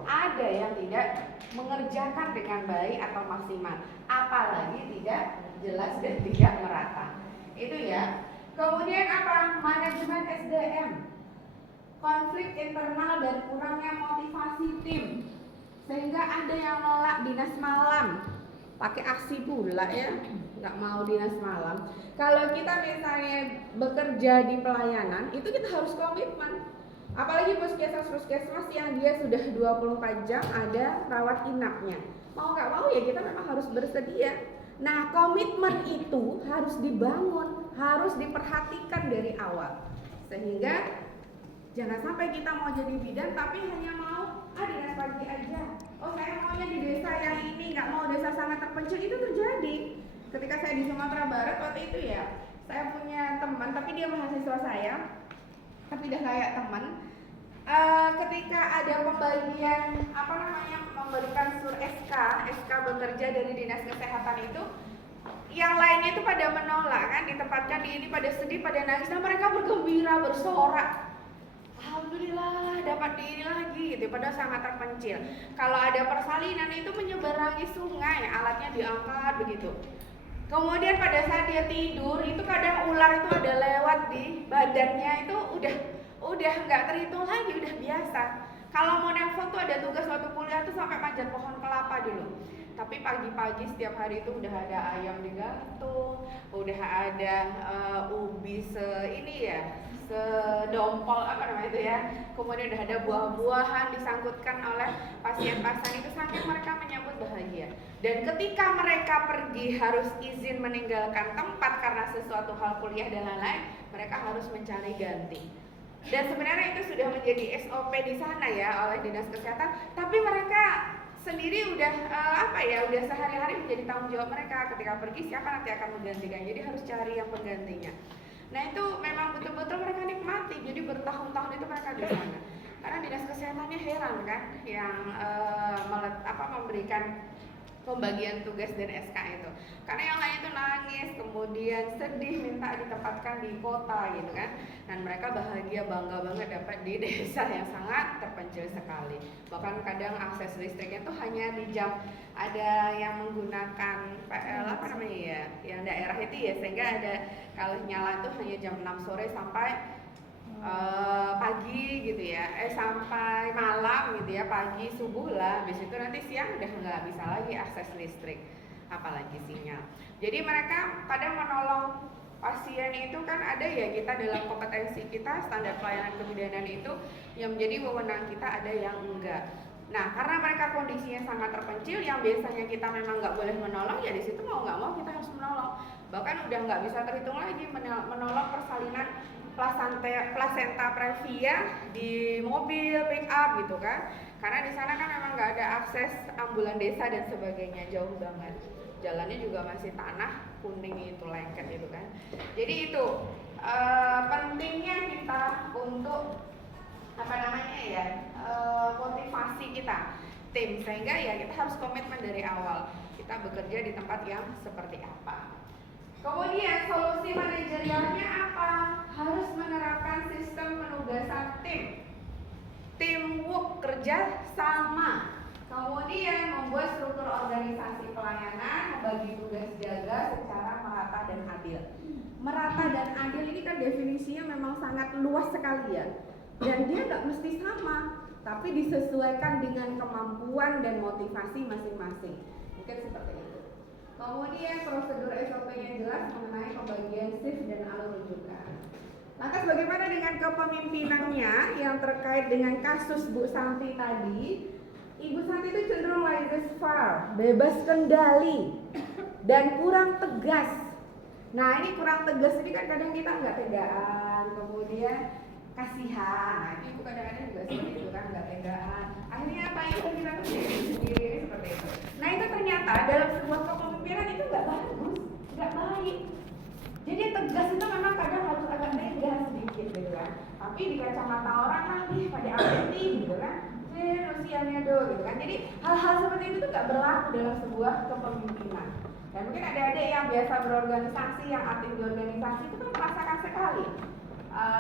ada yang tidak mengerjakan dengan baik atau maksimal, apalagi tidak jelas dan tidak merata. Itu ya. Kemudian apa? Manajemen SDM, konflik internal dan kurangnya motivasi tim, sehingga ada yang nolak dinas malam, pakai aksi pula ya, nggak mau dinas malam. Kalau kita misalnya bekerja di pelayanan, itu kita harus komitmen. Apalagi puskesmas yang dia sudah 24 jam ada rawat inapnya. Mau nggak mau ya kita memang harus bersedia. Nah, komitmen itu harus dibangun, harus diperhatikan dari awal. Sehingga jangan sampai kita mau jadi bidan tapi hanya mau dinas pagi aja. Oh, saya maunya di desa yang ini, nggak mau desa sangat terpencil. Itu terjadi. Ketika saya di Sumatera Barat waktu itu ya, saya punya teman tapi dia mahasiswa saya, tapi udah kayak teman. Ketika ada pembagian memberikan sur SK bekerja dari dinas kesehatan itu, yang lainnya itu pada menolak kan, ditempatkan di ini pada sedih, pada nangis. Nah, mereka bergembira, bersorak, alhamdulillah dapat di ini lagi gitu, padahal sangat terpencil. Kalau ada persalinan itu menyeberangi sungai, alatnya diangkat begitu. Kemudian pada saat dia tidur itu kadang ular itu ada lewat di badannya, itu udah nggak terhitung lagi, udah biasa. Kalau mau nelfon tuh ada tugas waktu kuliah tuh sampai manjat pohon kelapa dulu. Tapi pagi-pagi setiap hari itu udah ada ayam digantung, udah ada ubi sedompol itu ya. Kemudian udah ada buah-buahan disangkutkan oleh pasien-pasien itu, saking mereka menyambut bahagia. Dan ketika mereka pergi harus izin meninggalkan tempat karena sesuatu hal kuliah dan lain-lain, mereka harus mencari ganti. Dan sebenarnya itu sudah menjadi SOP di sana ya oleh dinas kesehatan, tapi mereka sendiri udah udah sehari-hari menjadi tanggung jawab mereka. Ketika pergi siapa nanti akan menggantikan, jadi harus cari yang penggantinya. Nah, itu memang betul-betul mereka nikmati, jadi bertahun-tahun itu mereka di sana. Karena dinas kesehatannya heran kan yang memberikan pembagian tugas dan SK itu. Karena yang lain itu nangis, kemudian sedih minta ditempatkan di kota gitu kan. Dan mereka bahagia, bangga banget dapat di desa yang sangat terpencil sekali. Bahkan kadang akses listriknya tuh hanya di jam, ada yang menggunakan PL yang daerah itu ya, sehingga ada kalau nyala tuh hanya jam 6 sore sampai pagi gitu ya, sampai malam gitu ya, pagi subuh lah. Habis itu nanti siang udah nggak bisa lagi akses listrik, apalagi sinyal. Jadi mereka kadang menolong pasien itu kan ada ya, kita dalam kompetensi kita standar pelayanan kebidanan itu yang menjadi wewenang kita, ada yang enggak. Nah, karena mereka kondisinya sangat terpencil, yang biasanya kita memang nggak boleh menolong, ya di situ mau nggak mau kita harus menolong. Bahkan udah nggak bisa terhitung lagi menolong persalinan placenta previa di mobil pick up gitu kan, karena di sana kan memang nggak ada akses ambulan desa dan sebagainya, jauh banget. jalannya juga masih tanah kuning itu, lengket itu kan. Jadi itu pentingnya kita untuk motivasi kita tim, sehingga ya kita harus komitmen dari awal kita bekerja di tempat yang seperti apa. Kemudian solusi manajerialnya apa? Harus menerapkan sistem penugasan tim, teamwork, kerja sama. Kemudian membuat struktur organisasi pelayanan, membagi tugas jaga secara merata dan adil. Merata dan adil ini kan definisinya memang sangat luas sekali ya. Dan dia nggak mesti sama, tapi disesuaikan dengan kemampuan dan motivasi masing-masing. Mungkin seperti itu. Kemudian prosedur SOP-nya jelas mengenai pembagian shift dan alur rujukan. Lantas bagaimana dengan kepemimpinannya yang terkait dengan kasus Bu Santi tadi? Ibu Santi itu cenderung laissez-faire, bebas kendali, dan kurang tegas. Nah ini kurang tegas ini kan kadang kita nggak tegaan, kemudian kasihan. Nah itu kadang-kadang juga seperti itu kan, nggak tegaan. Akhirnya apa itu kita sendiri seperti itu. Nah itu ternyata dalam sebuah kepemimpinan itu nggak bagus, nggak baik. Jadi tegas itu memang kadang harus agak tegas sedikit gitu kan. Tapi di kacamata orang kan pada apeti gitu kan. Usianya gitu kan. Jadi hal-hal seperti itu tuh nggak berlaku dalam sebuah kepemimpinan. Dan mungkin adik-adik yang biasa berorganisasi, yang aktif di organisasi itu kan merasakan sekali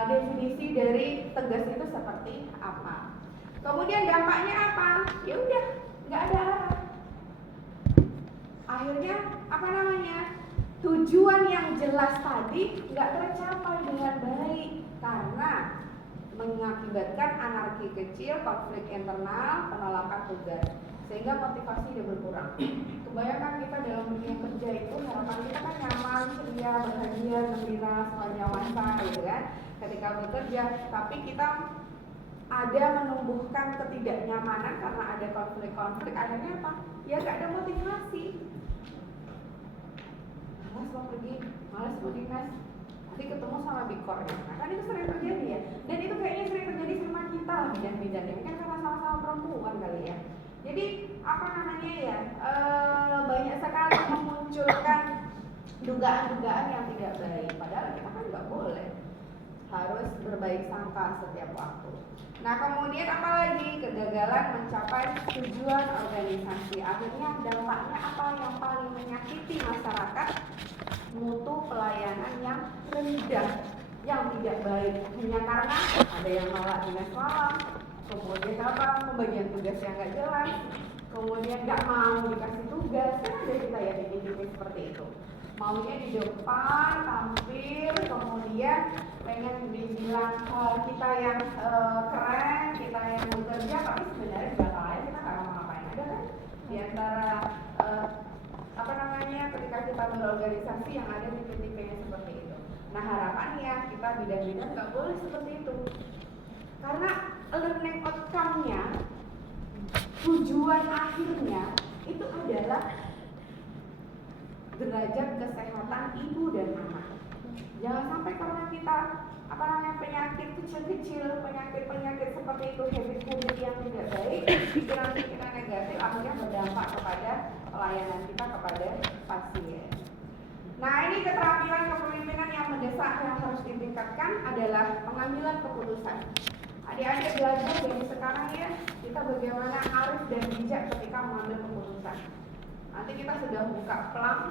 definisi dari tegas itu seperti apa. Kemudian dampaknya apa? Ya udah, nggak ada arah. Akhirnya tujuan yang jelas tadi nggak tercapai dengan baik karena mengakibatkan anarki kecil, konflik internal, penolakan tugas, sehingga motivasi dia berkurang. Kebayangkan kita dalam dunia kerja itu harapan kita kan nyaman, ceria, bahagia, gembira, sepanjang masa gitu kan ketika bekerja, tapi kita ada menumbuhkan ketidaknyamanan karena ada konflik-konflik, akhirnya apa? Ya nggak ada motivasi. Malas mau pergi, malas mau dinas, nanti ketemu sama bikornya. Nah kan itu sering terjadi ya, dan itu kayaknya sering terjadi sama kita lah bidan-bidannya, kan karena sama-sama perempuan kali ya. Jadi banyak sekali memunculkan dugaan-dugaan yang tidak baik, padahal kita kan nggak boleh, harus berbaik sangka setiap waktu. Nah kemudian apalagi kegagalan mencapai tujuan organisasi, akhirnya dampaknya apa yang paling menyakiti masyarakat? Mutu pelayanan yang rendah, yang tidak baik, hanya karena ada yang nolak dinas malam, kemudian pembagian tugas yang nggak jelas, kemudian nggak mau dikasih tugas. Kan ada kita ya titik-titik seperti itu, maunya di depan tampil, kemudian pengen dibilang kita yang keren, kita yang bekerja, tapi sebenarnya di belakang lain kita nggak ngapa-ngapain. Ada kan di antara ketika kita berorganisasi yang ada di titik-titik seperti itu. Nah harapannya kita bidan-bidan nggak boleh seperti itu, karena learning outcome-nya, tujuan akhirnya itu adalah derajat kesehatan ibu dan anak. Jangan sampai karena kita penyakit kecil-kecil, penyakit seperti itu, habit-habit yang tidak baik, pikiran-pikiran negatif akhirnya berdampak kepada pelayanan kita kepada pasien. Nah ini keterampilan kepemimpinan yang mendesak yang harus ditingkatkan adalah pengambilan keputusan. Adik-adik belajar dari sekarang ya, kita bagaimana arif dan bijak ketika mengambil keputusan. Nanti kita sudah buka pelang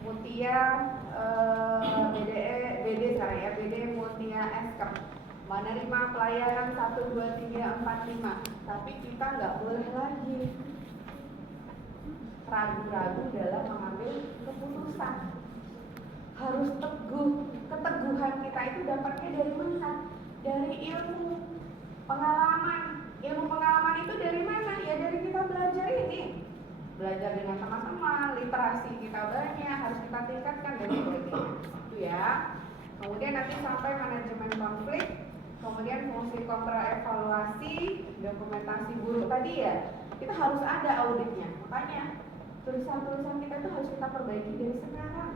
Mutia BD sekarang ya, BD Mutia Eskem, menerima pelayanan 1, 2, 3, 4, 5. Tapi kita nggak boleh lagi ragu-ragu dalam mengambil keputusan. Harus teguh. Keteguhan kita itu dapatnya dari mana? Dari ilmu pengalaman. Ilmu pengalaman itu dari mana? Ya dari kita belajar ini. Belajar dengan teman-teman, literasi kita banyak, harus kita tingkatkan dan sebagainya. Itu ya. Kemudian nanti sampai manajemen konflik, kemudian fungsi kontrol evaluasi, dokumentasi buruk tadi ya. Kita harus ada auditnya. Makanya tulisan-tulisan kita itu harus kita perbaiki dari sekarang.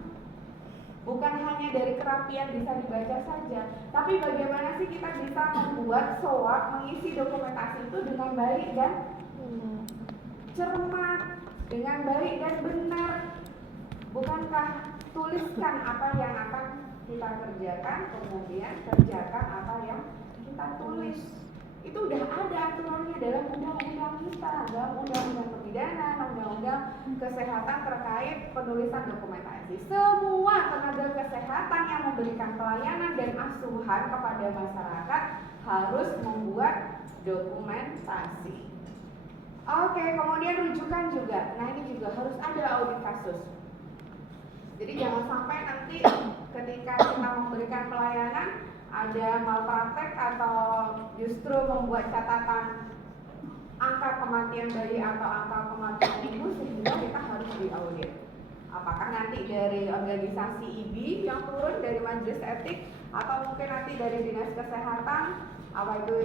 Bukan hanya dari kerapian bisa dibaca saja, tapi bagaimana sih kita bisa membuat SOAP, mengisi dokumentasi itu dengan baik dan cermat, dengan baik dan benar. Bukankah tuliskan apa yang akan kita kerjakan, kemudian kerjakan apa yang kita tulis. Itu udah ada aturannya dalam undang-undang kita, dalam undang-undang kebidanan, undang-undang kesehatan terkait penulisan dokumentasi. Semua tenaga kesehatan yang memberikan pelayanan dan asuhan kepada masyarakat harus membuat dokumentasi. Oke, kemudian rujukan juga. Nah, ini juga harus ada audit kasus. Jadi jangan sampai nanti ketika kita memberikan pelayanan ada malpraktek atau justru membuat catatan angka kematian bayi atau angka kematian ibu sehingga kita harus diaudit. Apakah nanti dari organisasi IBI yang turun dari majelis etik atau mungkin nanti dari dinas kesehatan,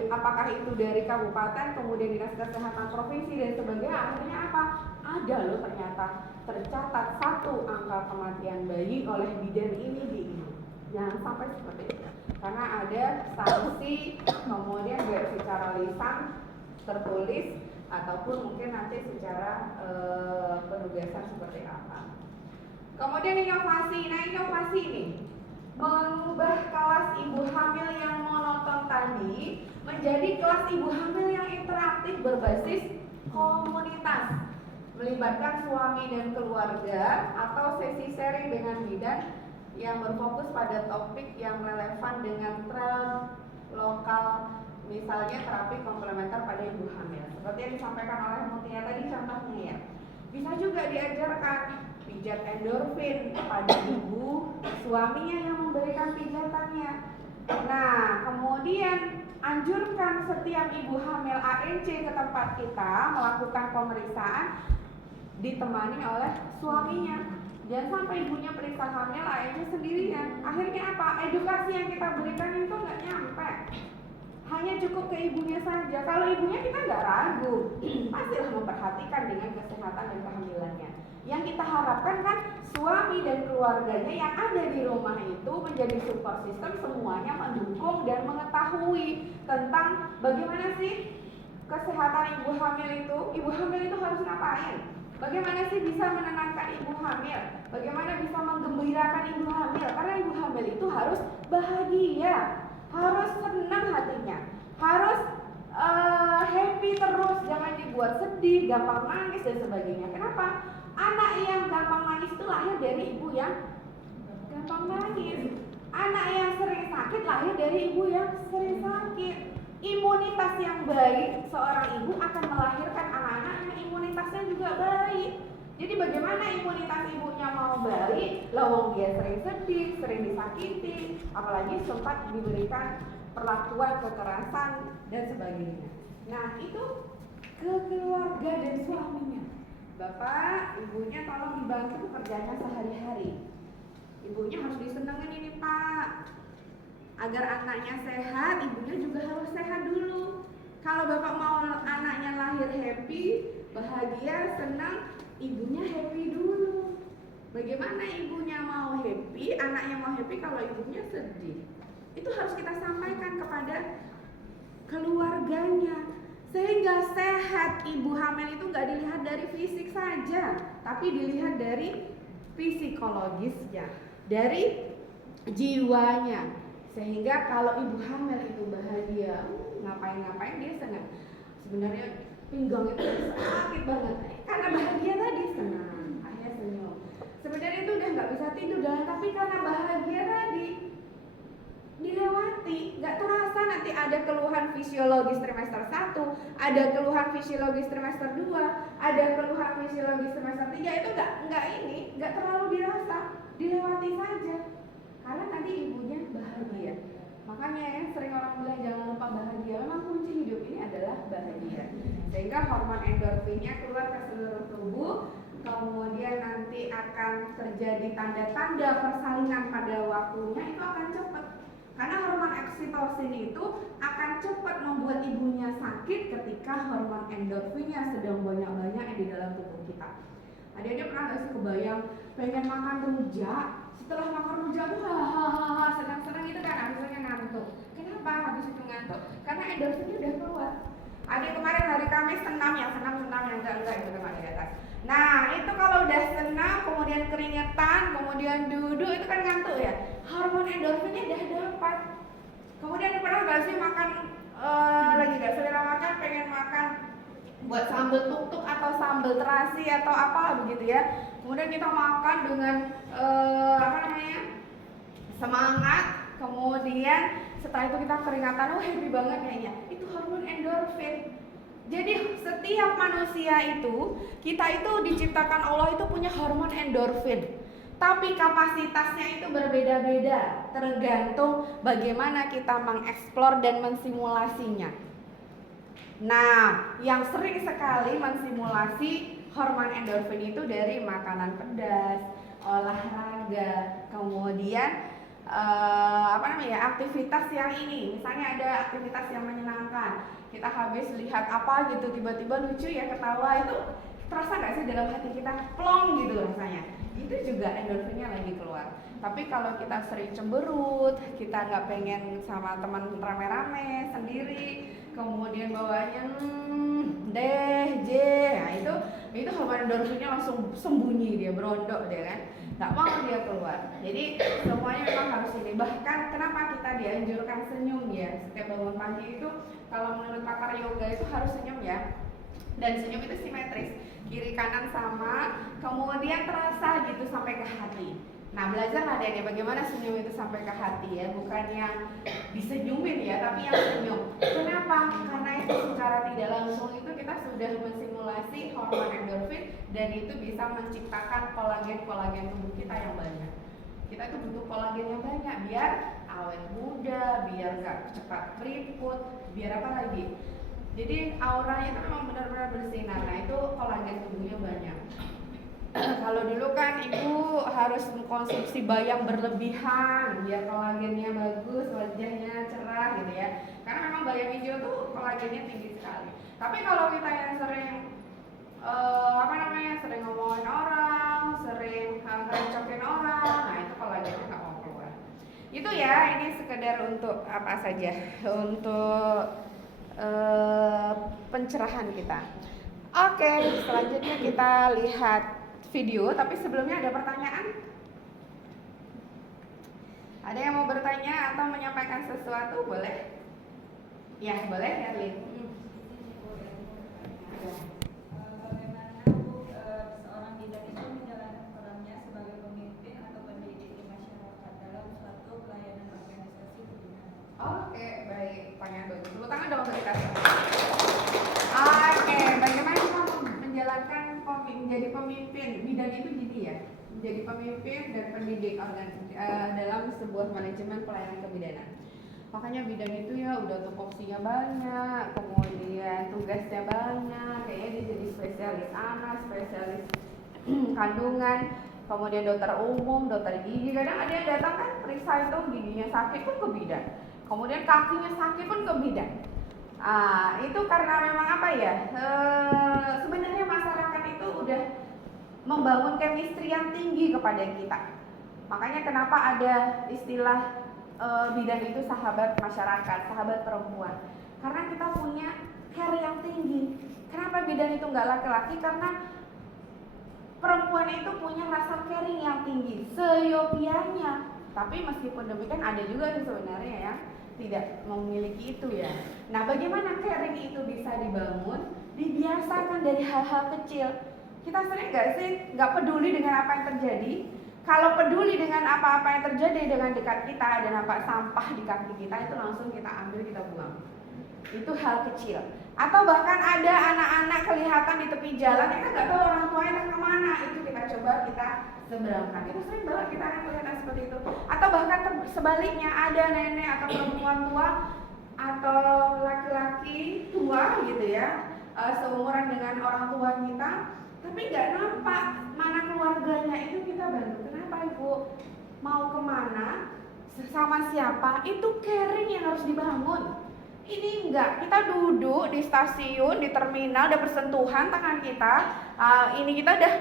apakah itu dari kabupaten, kemudian dinas kesehatan provinsi dan sebagainya. Akhirnya apa? Ada loh ternyata tercatat 1 angka kematian bayi oleh bidan ini di ibu. Jangan sampai seperti itu. Karena ada sanksi, kemudian baik secara lisan tertulis ataupun mungkin nanti secara penugasan seperti apa. Kemudian inovasi. Nah, inovasi ini mengubah kelas ibu hamil yang monoton tadi menjadi kelas ibu hamil yang interaktif berbasis komunitas, melibatkan suami dan keluarga atau sesi sharing dengan bidan yang berfokus pada topik yang relevan dengan tren lokal, misalnya terapi komplementer pada ibu hamil. Seperti yang disampaikan oleh Mutia tadi contohnya ya. Bisa juga diajarkan pijat endorfin pada ibu suaminya yang memberikan pijatannya. Nah, kemudian anjurkan setiap ibu hamil ANC ke tempat kita melakukan pemeriksaan ditemani oleh suaminya. Jangan sampai ibunya periksa hamil ANC sendirian. Akhirnya apa? Edukasi yang kita berikan itu nggak nyampe. Hanya cukup ke ibunya saja. Kalau ibunya kita nggak ragu, pastilah memperhatikan dengan kesehatan dan kehamilannya. Yang kita harapkan kan suami dan keluarganya yang ada di rumah itu menjadi support system, semuanya mendukung dan mengetahui tentang bagaimana sih kesehatan ibu hamil itu. Ibu hamil itu harus ngapain? Bagaimana sih bisa menenangkan ibu hamil? Bagaimana bisa menggembirakan ibu hamil? Karena ibu hamil itu harus bahagia, harus senang hatinya, harus happy terus, jangan dibuat sedih, gampang nangis dan sebagainya. Kenapa? Anak yang gampang nangis itu lahir dari ibu yang gampang nangis. Anak yang sering sakit lahir dari ibu yang sering sakit. Imunitas yang baik seorang ibu akan melahirkan anak-anak yang imunitasnya juga baik. Jadi bagaimana imunitas ibunya mau baik, lawang dia sering sedih, sering disakiti, apalagi sempat diberikan perlakuan kekerasan dan sebagainya. Nah, itu ke keluarga dan suaminya. Bapak, ibunya tolong dibantu pekerjaannya sehari-hari. Ibunya harus disenengin ini Pak. Agar anaknya sehat, ibunya juga harus sehat dulu. Kalau bapak mau anaknya lahir happy, bahagia, senang, ibunya happy dulu. Bagaimana ibunya mau happy, anaknya mau happy kalau ibunya sedih? Itu harus kita sampaikan kepada keluarganya. Sehingga sehat ibu hamil itu gak dilihat dari fisik saja, tapi dilihat dari psikologisnya, dari jiwanya. Sehingga kalau ibu hamil itu bahagia, ngapain-ngapain dia senang. Sebenarnya pinggang itu sakit banget, karena bahagia tadi senang, akhirnya senyum. Sebenarnya itu udah gak bisa tidur, tapi karena bahagia tadi dilewati, nggak terasa nanti ada keluhan fisiologis trimester 1, ada keluhan fisiologis trimester 2, ada keluhan fisiologis trimester 3, itu nggak terlalu dirasa, dilewati saja, karena tadi ibunya bahagia. Makanya ya sering orang bilang jangan lupa bahagia, memang kunci hidup ini adalah bahagia. Sehingga hormon endorfinnya keluar ke seluruh tubuh, kemudian nanti akan terjadi tanda-tanda persalinan pada waktunya, itu akan cepat. Karena hormon oksitosin itu akan cepat membuat ibunya sakit ketika hormon endorfinnya sedang banyak-banyak di dalam tubuh kita. Adik-adik pernah gak sih kebayang pengen makan rujak, setelah makan rujak tuh hahaha senang-senang gitu kan, habisnya ngantuk. Kenapa habis itu ngantuk? Karena endorfinnya udah keluar. Adik kemarin hari Kamis senam yang enggak itu kan di atas. Nah itu kalau udah senam kemudian keringetan, kemudian duduk, itu kan ngantuk ya. Hormon endorfinnya udah dapat. Kemudian pernah gak sih makan lagi gak selera makan, pengen makan buat sambal tuk-tuk atau sambal terasi atau apa begitu ya. Kemudian kita makan dengan semangat, kemudian setelah itu kita keringatan, happy banget kayaknya. Itu hormon endorfin. Jadi setiap manusia itu, kita itu diciptakan Allah itu punya hormon endorfin. Tapi kapasitasnya itu berbeda-beda, tergantung bagaimana kita mengeksplor dan mensimulasinya. Nah, yang sering sekali mensimulasi hormon endorfin itu dari makanan pedas, olahraga, kemudian aktivitas yang ini. Misalnya ada aktivitas yang menyenangkan, kita habis lihat apa gitu, tiba-tiba lucu ya, ketawa, itu terasa nggak sih dalam hati kita plong gitu rasanya. Itu juga endorfinnya lagi keluar. Tapi kalau kita sering cemberut, kita nggak pengen sama teman rame-rame, sendiri, kemudian bawaannya nah itu hormon endorfinnya langsung sembunyi, dia berondok dia kan, nggak mau dia keluar. Jadi semuanya memang harus ini. Bahkan kenapa kita dianjurkan senyum ya, setiap bangun pagi itu kalau menurut pakar yoga itu harus senyum ya. Dan senyum itu simetris, kiri kanan sama, kemudian terasa gitu sampai ke hati. Nah, belajarlah deh bagaimana senyum itu sampai ke hati ya, bukan yang disenyumin ya, tapi yang senyum. Kenapa? Karena itu secara tidak langsung itu kita sudah mensimulasi hormon endorfin dan itu bisa menciptakan kolagen tubuh kita yang banyak. Kita itu butuh kolagen yang banyak biar awet muda, biar gak cepat keriput, biar apa lagi? Jadi auranya itu memang benar-benar bersinar. Nah, itu kolagen tubuhnya banyak. Kalau dulu kan ibu harus mengkonsumsi bayam berlebihan biar kolagennya bagus, wajahnya cerah gitu ya. Karena memang bayam hijau tuh kolagennya tinggi sekali. Tapi kalau kita yang sering sering ngomongin orang, sering ngerecokin orang, nah itu kolagennya nggak mau keluar. Itu ya, ini sekedar untuk apa saja, untuk pencerahan kita. Oke, selanjutnya kita lihat video, tapi sebelumnya ada pertanyaan? Ada yang mau bertanya atau menyampaikan sesuatu? Boleh? Ya, boleh ya, Lin. Bagaimana Bu seorang bidan itu menjalankan perannya sebagai pemimpin atau pendidik di masyarakat dalam suatu pelayanan organisasi pembinaan? Oke, baik. Pertanyaan bagus. Tepuk tangan dong untuk kita. Oke, bagaimana kita menjalankan menjadi pemimpin? Bidan itu gini ya, menjadi pemimpin dan pendidik dalam sebuah manajemen pelayanan kebidanan. Makanya bidan itu ya udah tupoksinya banyak, kemudian tugasnya banyak, kayaknya dia jadi spesialis anak, spesialis kandungan, kemudian dokter umum, dokter gigi. Kadang ada yang datang kan periksa itu giginya sakit pun ke bidan, kemudian kakinya sakit pun ke bidan. Itu karena memang apa ya, sebenarnya masyarakat itu udah membangun chemistry yang tinggi kepada kita. Makanya kenapa ada istilah bidan itu sahabat masyarakat, sahabat perempuan. Karena kita punya care yang tinggi. Kenapa bidan itu nggak laki-laki? Karena perempuan itu punya rasa caring yang tinggi, seyogianya. Tapi meskipun demikian ada juga sebenarnya ya tidak memiliki itu ya. Nah, bagaimana caring itu bisa dibangun? Dibiasakan dari hal-hal kecil. Kita sering nggak sih nggak peduli dengan apa yang terjadi? Kalau peduli dengan apa-apa yang terjadi dengan dekat kita, ada nampak sampah di kaki kita, itu langsung kita ambil, kita buang. Itu hal kecil. Atau bahkan ada anak-anak kelihatan di tepi jalan, kita nggak tahu orang tuanya kemana, itu kita coba kita seberangkan. Itu sering banget kita akan kelihatan seperti itu. Atau bahkan sebaliknya, ada nenek atau perempuan tua atau laki-laki tua gitu ya, seumuran dengan orang tua kita, tapi nggak nampak mana keluarganya, itu kita bantu. Kenapa Ibu? Mau kemana? Sama siapa? Itu caring yang harus dibangun. Ini enggak, kita duduk di stasiun, di terminal, ada bersentuhan tangan kita, ini kita udah,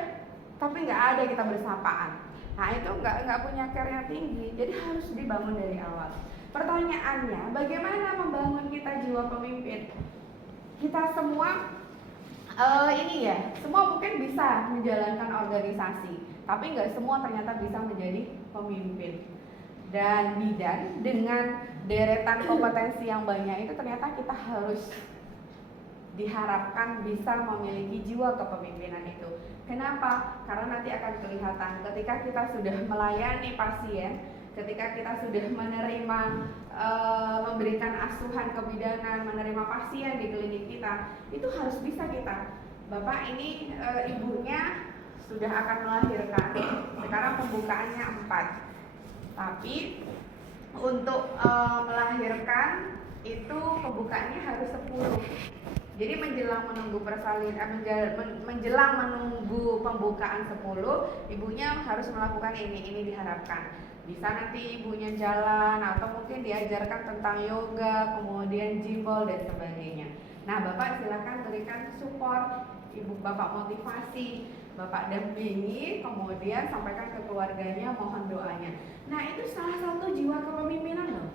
tapi nggak ada kita bersapaan. Nah itu nggak punya care yang tinggi, jadi harus dibangun dari awal. Pertanyaannya, bagaimana membangun kita jiwa pemimpin? Kita semua ini ya, semua mungkin bisa menjalankan organisasi, tapi nggak semua ternyata bisa menjadi pemimpin. Dan bidan dengan deretan kompetensi yang banyak itu ternyata kita harus diharapkan bisa memiliki jiwa kepemimpinan itu. Kenapa? Karena nanti akan kelihatan ketika kita sudah melayani pasien, ketika kita sudah menerima memberikan asuhan kebidanan, menerima pasien di klinik kita, itu harus bisa kita. Bapak ini ibunya sudah akan melahirkan. Sekarang pembukaannya 4. Tapi untuk melahirkan itu pembukaannya harus 10. Jadi menjelang menunggu menjelang menunggu pembukaan 10, ibunya harus melakukan ini diharapkan. Bisa nanti ibunya jalan atau mungkin diajarkan tentang yoga, kemudian jimbol dan sebagainya. Nah, Bapak silakan berikan support, Ibu Bapak motivasi, Bapak dampingi, kemudian sampaikan ke keluarganya, mohon doanya. Nah, itu salah satu jiwa kepemimpinan loh.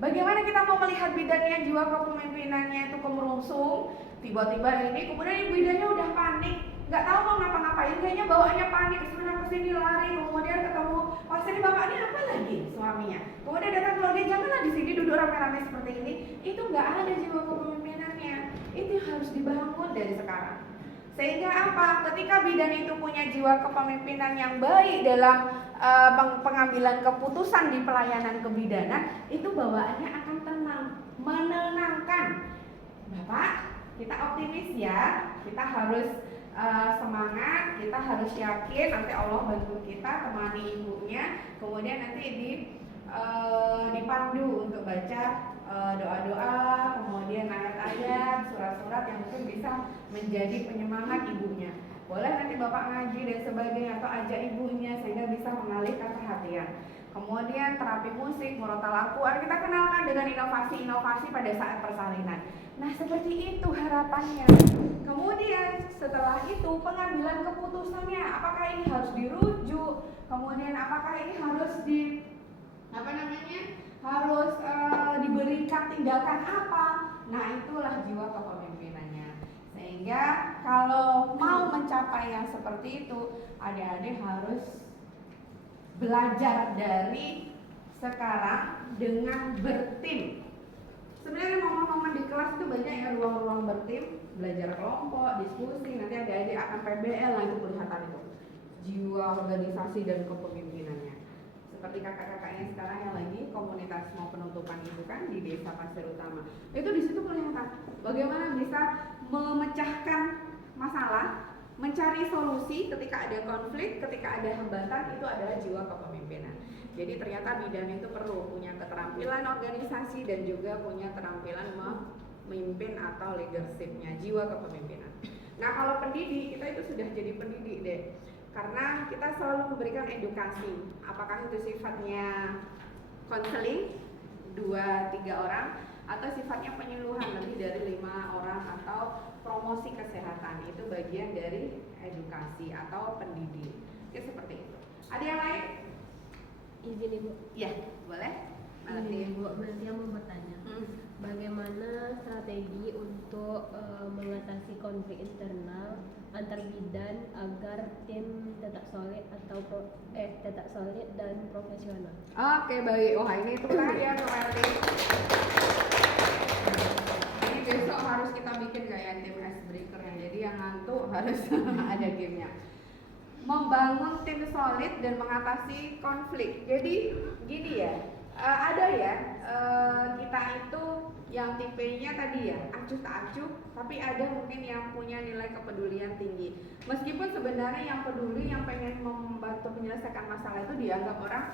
Bagaimana kita mau melihat bidannya jiwa kepemimpinannya itu kemerungsung, tiba-tiba ini, kemudian bidannya udah panik, nggak tahu mau ngapa-ngapain, kayaknya bawaannya panik, kesana kesini lari, kemudian ketemu pasien, bapak ini apa lagi suaminya, kemudian datang keluarga, janganlah di sini duduk rame-rame seperti ini, itu nggak ada jiwa kepemimpinannya, itu harus dibangun dari sekarang. Sehingga apa? Ketika bidan itu punya jiwa kepemimpinan yang baik dalam pengambilan keputusan di pelayanan kebidanan, itu bawaannya akan tenang, menenangkan. Bapak, kita optimis ya, kita harus semangat, kita harus yakin nanti Allah bantu kita, temani ibunya, kemudian nanti dipandu untuk baca doa-doa, kemudian ayat-ayat, surat-surat yang mungkin bisa menjadi penyemangat ibunya. Boleh nanti Bapak ngaji dan sebagainya atau ajak ibunya sehingga bisa mengalihkan perhatian. Kemudian terapi musik, murotal Al-Quran, kita kenalkan dengan inovasi-inovasi pada saat persalinan. Nah, seperti itu harapannya. Kemudian setelah itu pengambilan keputusannya, apakah ini harus dirujuk, kemudian apakah ini harus harus diberikan tindakan apa. Nah, itulah jiwa kepemimpinannya. Sehingga kalau mau mencapai yang seperti itu, adik-adik harus belajar dari sekarang dengan bertim. Sebenarnya momen-momen di kelas itu banyak ya, ruang-ruang bertim, belajar kelompok, diskusi, nanti adik-adik akan PBL lah, itu kelihatan itu jiwa organisasi dan kepemimpinannya. Seperti kakak-kakaknya sekarang yang lagi komunitas mau penutupan itu kan di Desa Pasir Utama. Itu di situ kelihatan bagaimana bisa memecahkan masalah, mencari solusi ketika ada konflik, ketika ada hambatan, itu adalah jiwa kepemimpinan. Jadi ternyata bidan itu perlu punya keterampilan organisasi dan juga punya keterampilan memimpin atau leadershipnya, jiwa kepemimpinan. Nah, kalau pendidik, kita itu sudah jadi pendidik deh. Karena kita selalu memberikan edukasi, apakah itu sifatnya konseling 2-3 orang atau sifatnya penyuluhan lebih dari 5 orang atau promosi kesehatan, itu bagian dari edukasi atau pendidik. Itu seperti itu. Ada yang lain? Izin Ibu. Ya, boleh. Izin Ibu, nanti yang mau bertanya. Bagaimana strategi untuk mengatasi konflik internal antar bidan agar tim tetap solid tetap solid dan profesional? Oke, baik. Wah, ini tuh ya Noeli. Ini besok harus kita bikin kayak tim icebreaker ya. Jadi yang ngantuk harus ada gamenya. Membangun tim solid dan mengatasi konflik. Jadi gini ya, ada ya kita itu yang tipenya tadi ya acuh tak acuh, tapi ada mungkin yang punya nilai kepedulian tinggi. Meskipun sebenarnya yang peduli, yang pengen membantu menyelesaikan masalah itu dianggap orang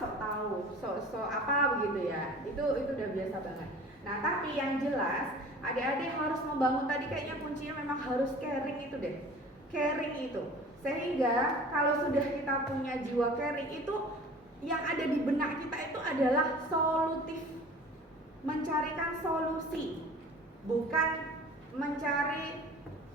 sok tahu, sok apa begitu ya. Itu udah biasa banget. Nah, tapi yang jelas adik-adik harus membangun, tadi kayaknya kuncinya memang harus caring itu deh. Caring itu. Sehingga kalau sudah kita punya jiwa caring itu, yang ada di benak kita itu adalah solutif, mencarikan solusi, bukan mencari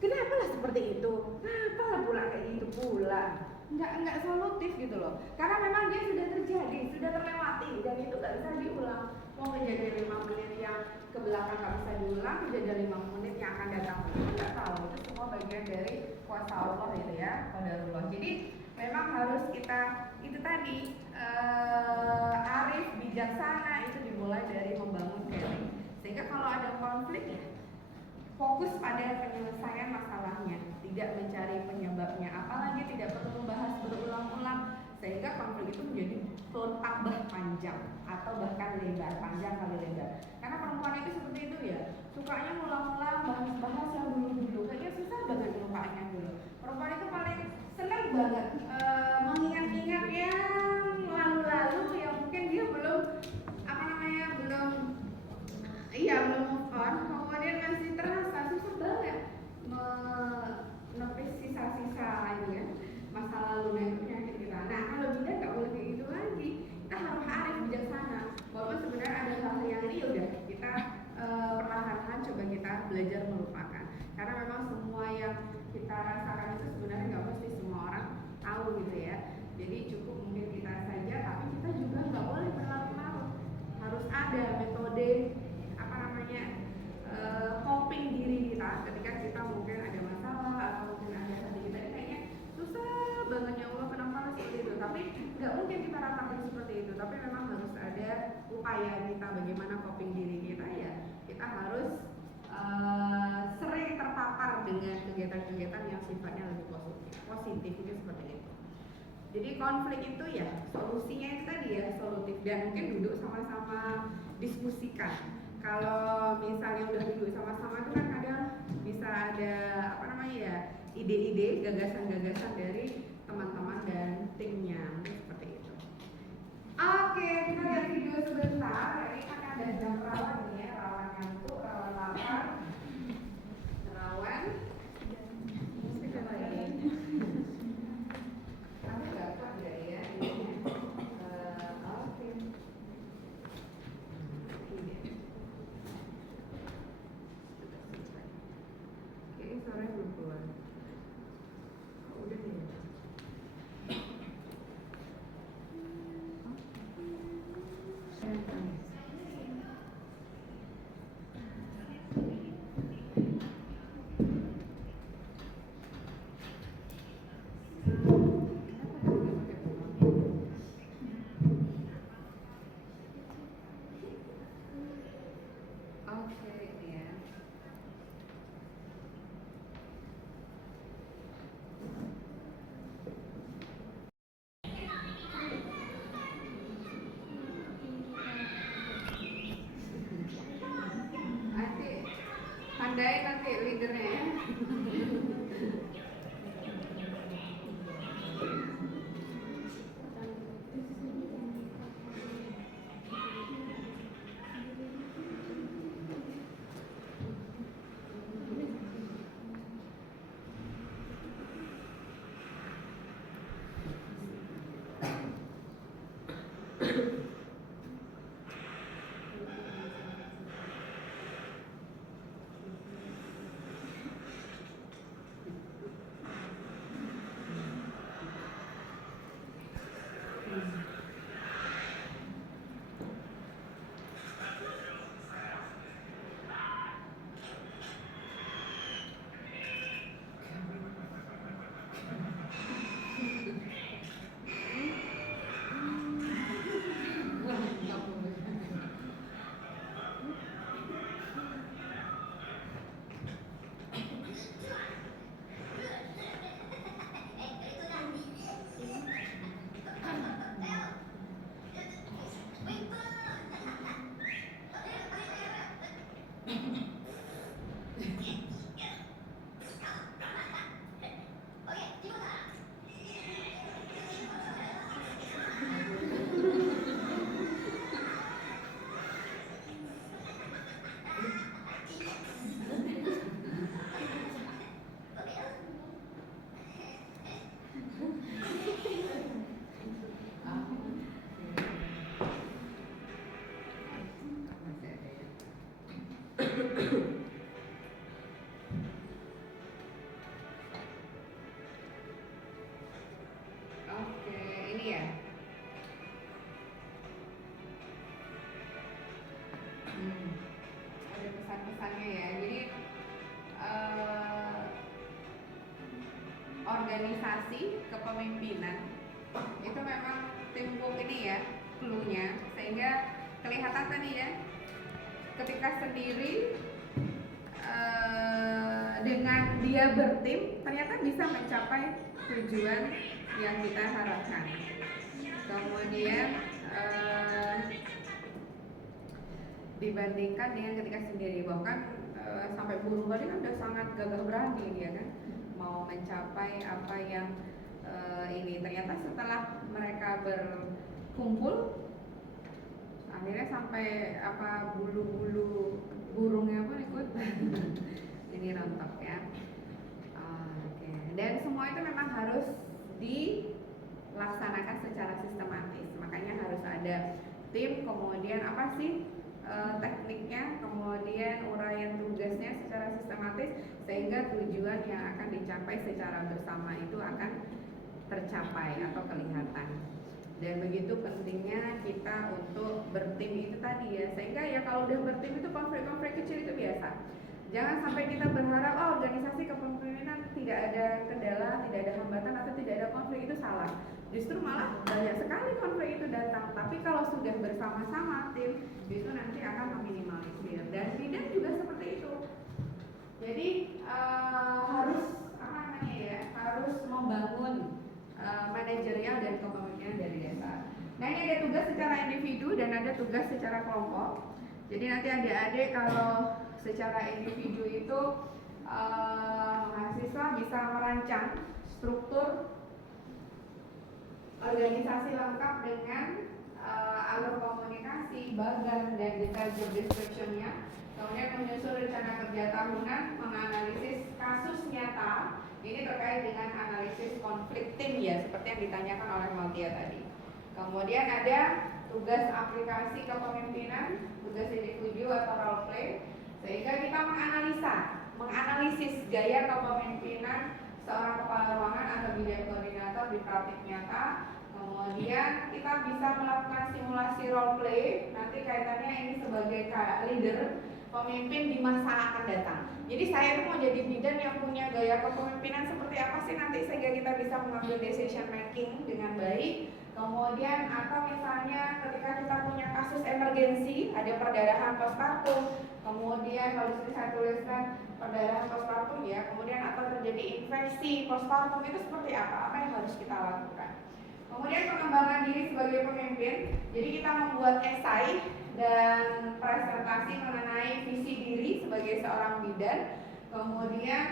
kenapa lah seperti itu, kenapa lah pula kayak gitu pula, nggak solutif gitu loh, karena memang dia sudah terjadi, sudah terlewati dan itu nggak bisa diulang. Mau kejadian 5 menit yang ke belakang nggak bisa diulang, kejadian 5 menit yang akan datang nggak tahu, itu semua bagian dari kuasa Allah gitu ya, qadarullah. Jadi memang harus kita itu tadi arif, bijaksana, itu dimulai dari membangun caring. Sehingga kalau ada konflik ya fokus pada penyelesaian masalahnya, tidak mencari penyebabnya, apalagi tidak perlu membahas berulang-ulang sehingga konflik itu menjadi tambah panjang atau bahkan lebar, panjang kali lebar. Karena perempuan itu seperti itu ya, sukanya ngulang-ulang bahas-bahas yang dulu-dulu, kayaknya susah banget lupainnya dulu. Perempuan itu paling senang banget mengingat-ingat yang lalu-lalu yang mungkin dia belum belum move on, kemudian masih terasa susah banget menepis sisa-sisa itu ya masa lalu dan penyakit kita. Nah kalau bidan nggak boleh kayak gitu lagi, kita harus arif bijaksana. Walaupun sebenarnya ada hal yang ini ya udah kita perlahan-lahan coba kita belajar melupakan. Karena memang semua yang kita rasakan itu sebenarnya nggak mesti semua orang tahu gitu ya. Jadi cukup mungkin kita saja, tapi kita juga nggak boleh berlarut-larut. Harus ada metode coping diri kita ketika kita mungkin ada masalah atau mungkin ada hati kita ini kayaknya susah banget ya Allah kenapa harus seperti itu, tapi nggak mungkin kita ratakan seperti itu, tapi memang harus ada upaya kita bagaimana coping diri kita ya, kita harus sering terpapar dengan kegiatan-kegiatan yang sifatnya lebih positif itu seperti itu. Jadi konflik itu ya solusinya itu tadi ya solutif dan mungkin duduk sama-sama diskusikan. Kalau misalnya udah duduk sama-sama itu kan kadang bisa ada ide-ide, gagasan-gagasan dari teman-teman dan timnya seperti itu. Oke, kita lihat video sebentar. Ini kan ada jam rawan ini ya, rawan ngantuk, rawan lapar, rawan. Kamu nggak kuat nggak ya? Oke. Kayaknya suaranya belum keluar. Oh, udah nih. Pandai nanti leadernya ya. organisasi kepemimpinan itu memang teamwork ini ya clue-nya, sehingga kelihatan tadi ya ketika sendiri dengan dia bertim ternyata bisa mencapai tujuan yang kita harapkan. Kemudian dibandingkan dengan ketika sendiri, bahkan sampai burung tadi kan udah sangat gagah berani dia kan mau mencapai apa yang ini. Ternyata setelah mereka berkumpul akhirnya sampai apa bulu-bulu burungnya pun ikut ini rontok ya. Oke. Dan semua itu memang harus dilaksanakan secara sistematis. Makanya harus ada tim, kemudian apa sih tekniknya, kemudian uraian tugasnya secara sistematis sehingga tujuan yang akan dicapai secara bersama itu akan tercapai atau kelihatan. Dan begitu pentingnya kita untuk bertim itu tadi ya, sehingga ya kalau udah bertim itu konflik-konflik kecil itu biasa. Jangan sampai kita berharap organisasi kepemimpinan tidak ada kendala, tidak ada hambatan atau tidak ada konflik, itu salah. Justru malah banyak sekali konflik itu datang. Tapi kalau sudah bersama-sama tim, itu nanti akan meminimalisir. Dan bidang juga seperti itu. Jadi harus apa namanya ya, harus membangun manajerial dan kepemimpinan dari dasar. Nah ini ada tugas secara individu dan ada tugas secara kelompok. Jadi nanti adik-adik kalau secara individu itu mahasiswa bisa merancang struktur organisasi lengkap dengan alur komunikasi, bagan, dan detail job description-nya. Kemudian menyusun rencana kerja tahunan, menganalisis kasus nyata. Ini terkait dengan analisis konflik tim ya, seperti yang ditanyakan oleh Maltia tadi. Kemudian ada tugas aplikasi kepemimpinan, tugas individu atau role play, sehingga kita menganalisis gaya kepemimpinan seorang kepala ruangan atau bidang koordinator di praktik nyata. Kemudian kita bisa melakukan simulasi role play, nanti kaitannya ini sebagai leader, pemimpin di masa akan datang. Jadi saya tuh mau jadi bidan yang punya gaya kepemimpinan seperti apa sih nanti sehingga kita bisa mengambil decision making dengan baik. Kemudian atau misalnya ketika kita punya kasus emergensi, ada perdarahan postpartum, kemudian kalau di sini saya tuliskan perdarahan postpartum ya, kemudian atau terjadi infeksi postpartum, itu seperti apa yang harus kita lakukan. Kemudian pengembangan diri sebagai pemimpin, jadi kita membuat esai dan presentasi mengenai visi diri sebagai seorang bidan, kemudian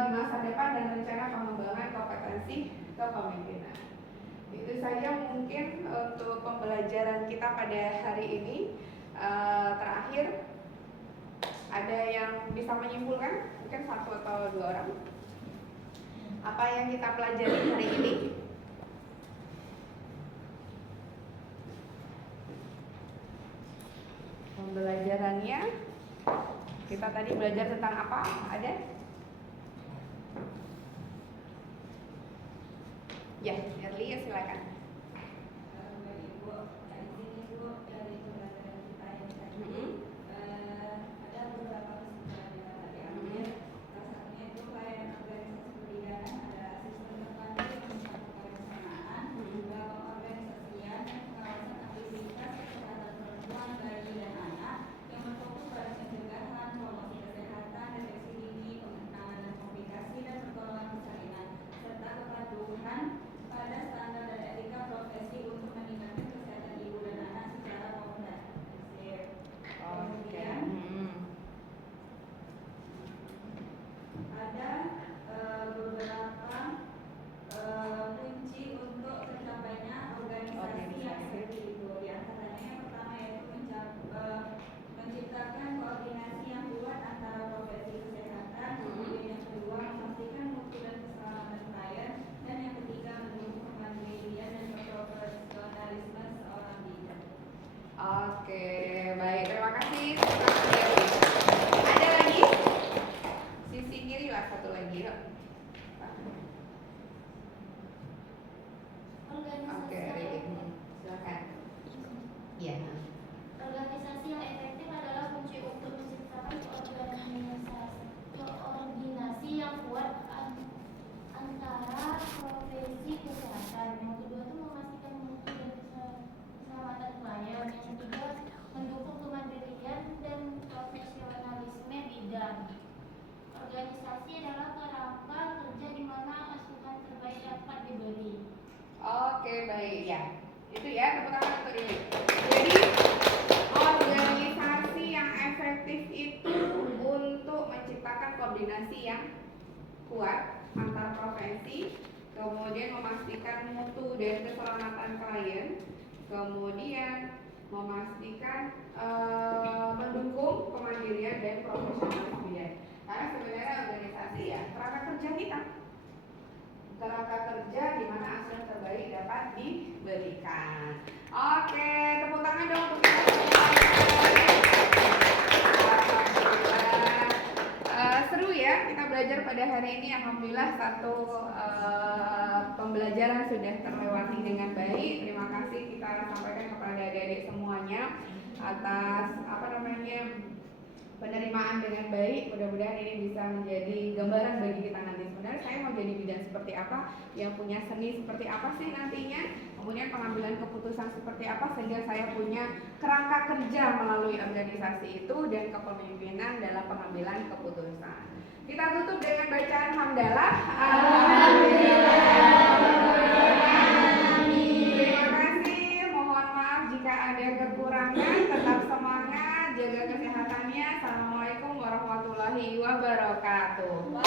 di masa depan dan rencana pengembangan kompetensi kepemimpinan. Itu saja mungkin untuk pembelajaran kita pada hari ini. Terakhir, ada yang bisa menyimpulkan? Mungkin satu atau dua orang. Apa yang kita pelajari hari ini? Pembelajarannya kita tadi belajar tentang apa? Ada? Ya, Erli ya silakan. Baik Ibu, dari sini Ibu dari pembelajaran kita yang tadi ada beberapa kesimpulan yang dapat diambil. Salah satunya itu pelayanan organisasi pendidikan, ada asisten terpadu untuk perencanaan, gabungan organisasian, kawasan aktivitas kesehatan perempuan, bayi dan anak yang berfokus pada pencegahan, promosi kesehatan, deteksi dini, penanganan komplikasi dan pertolongan persalinan serta kepatuhan pada standar dan etika Oke, baik ya. Itu ya, tepuk tangan untuk diri. Jadi organisasi yang efektif itu untuk menciptakan koordinasi yang kuat antar profesi, kemudian memastikan mutu dan keselamatan klien, kemudian memastikan mendukung kemandirian dan profesionalisme bidang. Karena sebenarnya organisasi ya kerangka kerja kita, kerangka kerja di mana hasil terbaik dapat diberikan. Oke, tepuk tangan dong untuk kita semua. Seru ya kita belajar pada hari ini. Alhamdulillah satu pembelajaran sudah terlewati dengan baik. Terima kasih kita sampaikan kepada adik-adik semuanya atas penerimaan dengan baik. Mudah-mudahan ini bisa menjadi gambaran bagi kita nanti. Sebenarnya saya mau jadi bidang seperti apa, yang punya seni seperti apa sih nantinya, kemudian pengambilan keputusan seperti apa sehingga saya punya kerangka kerja melalui organisasi itu dan kepemimpinan dalam pengambilan keputusan. Kita tutup dengan bacaan hamdalah. Terima kasih. Mohon maaf jika ada kekurangan. Tetap semangat, jaga kesehatannya. Assalamualaikum warahmatullahi wabarakatuh.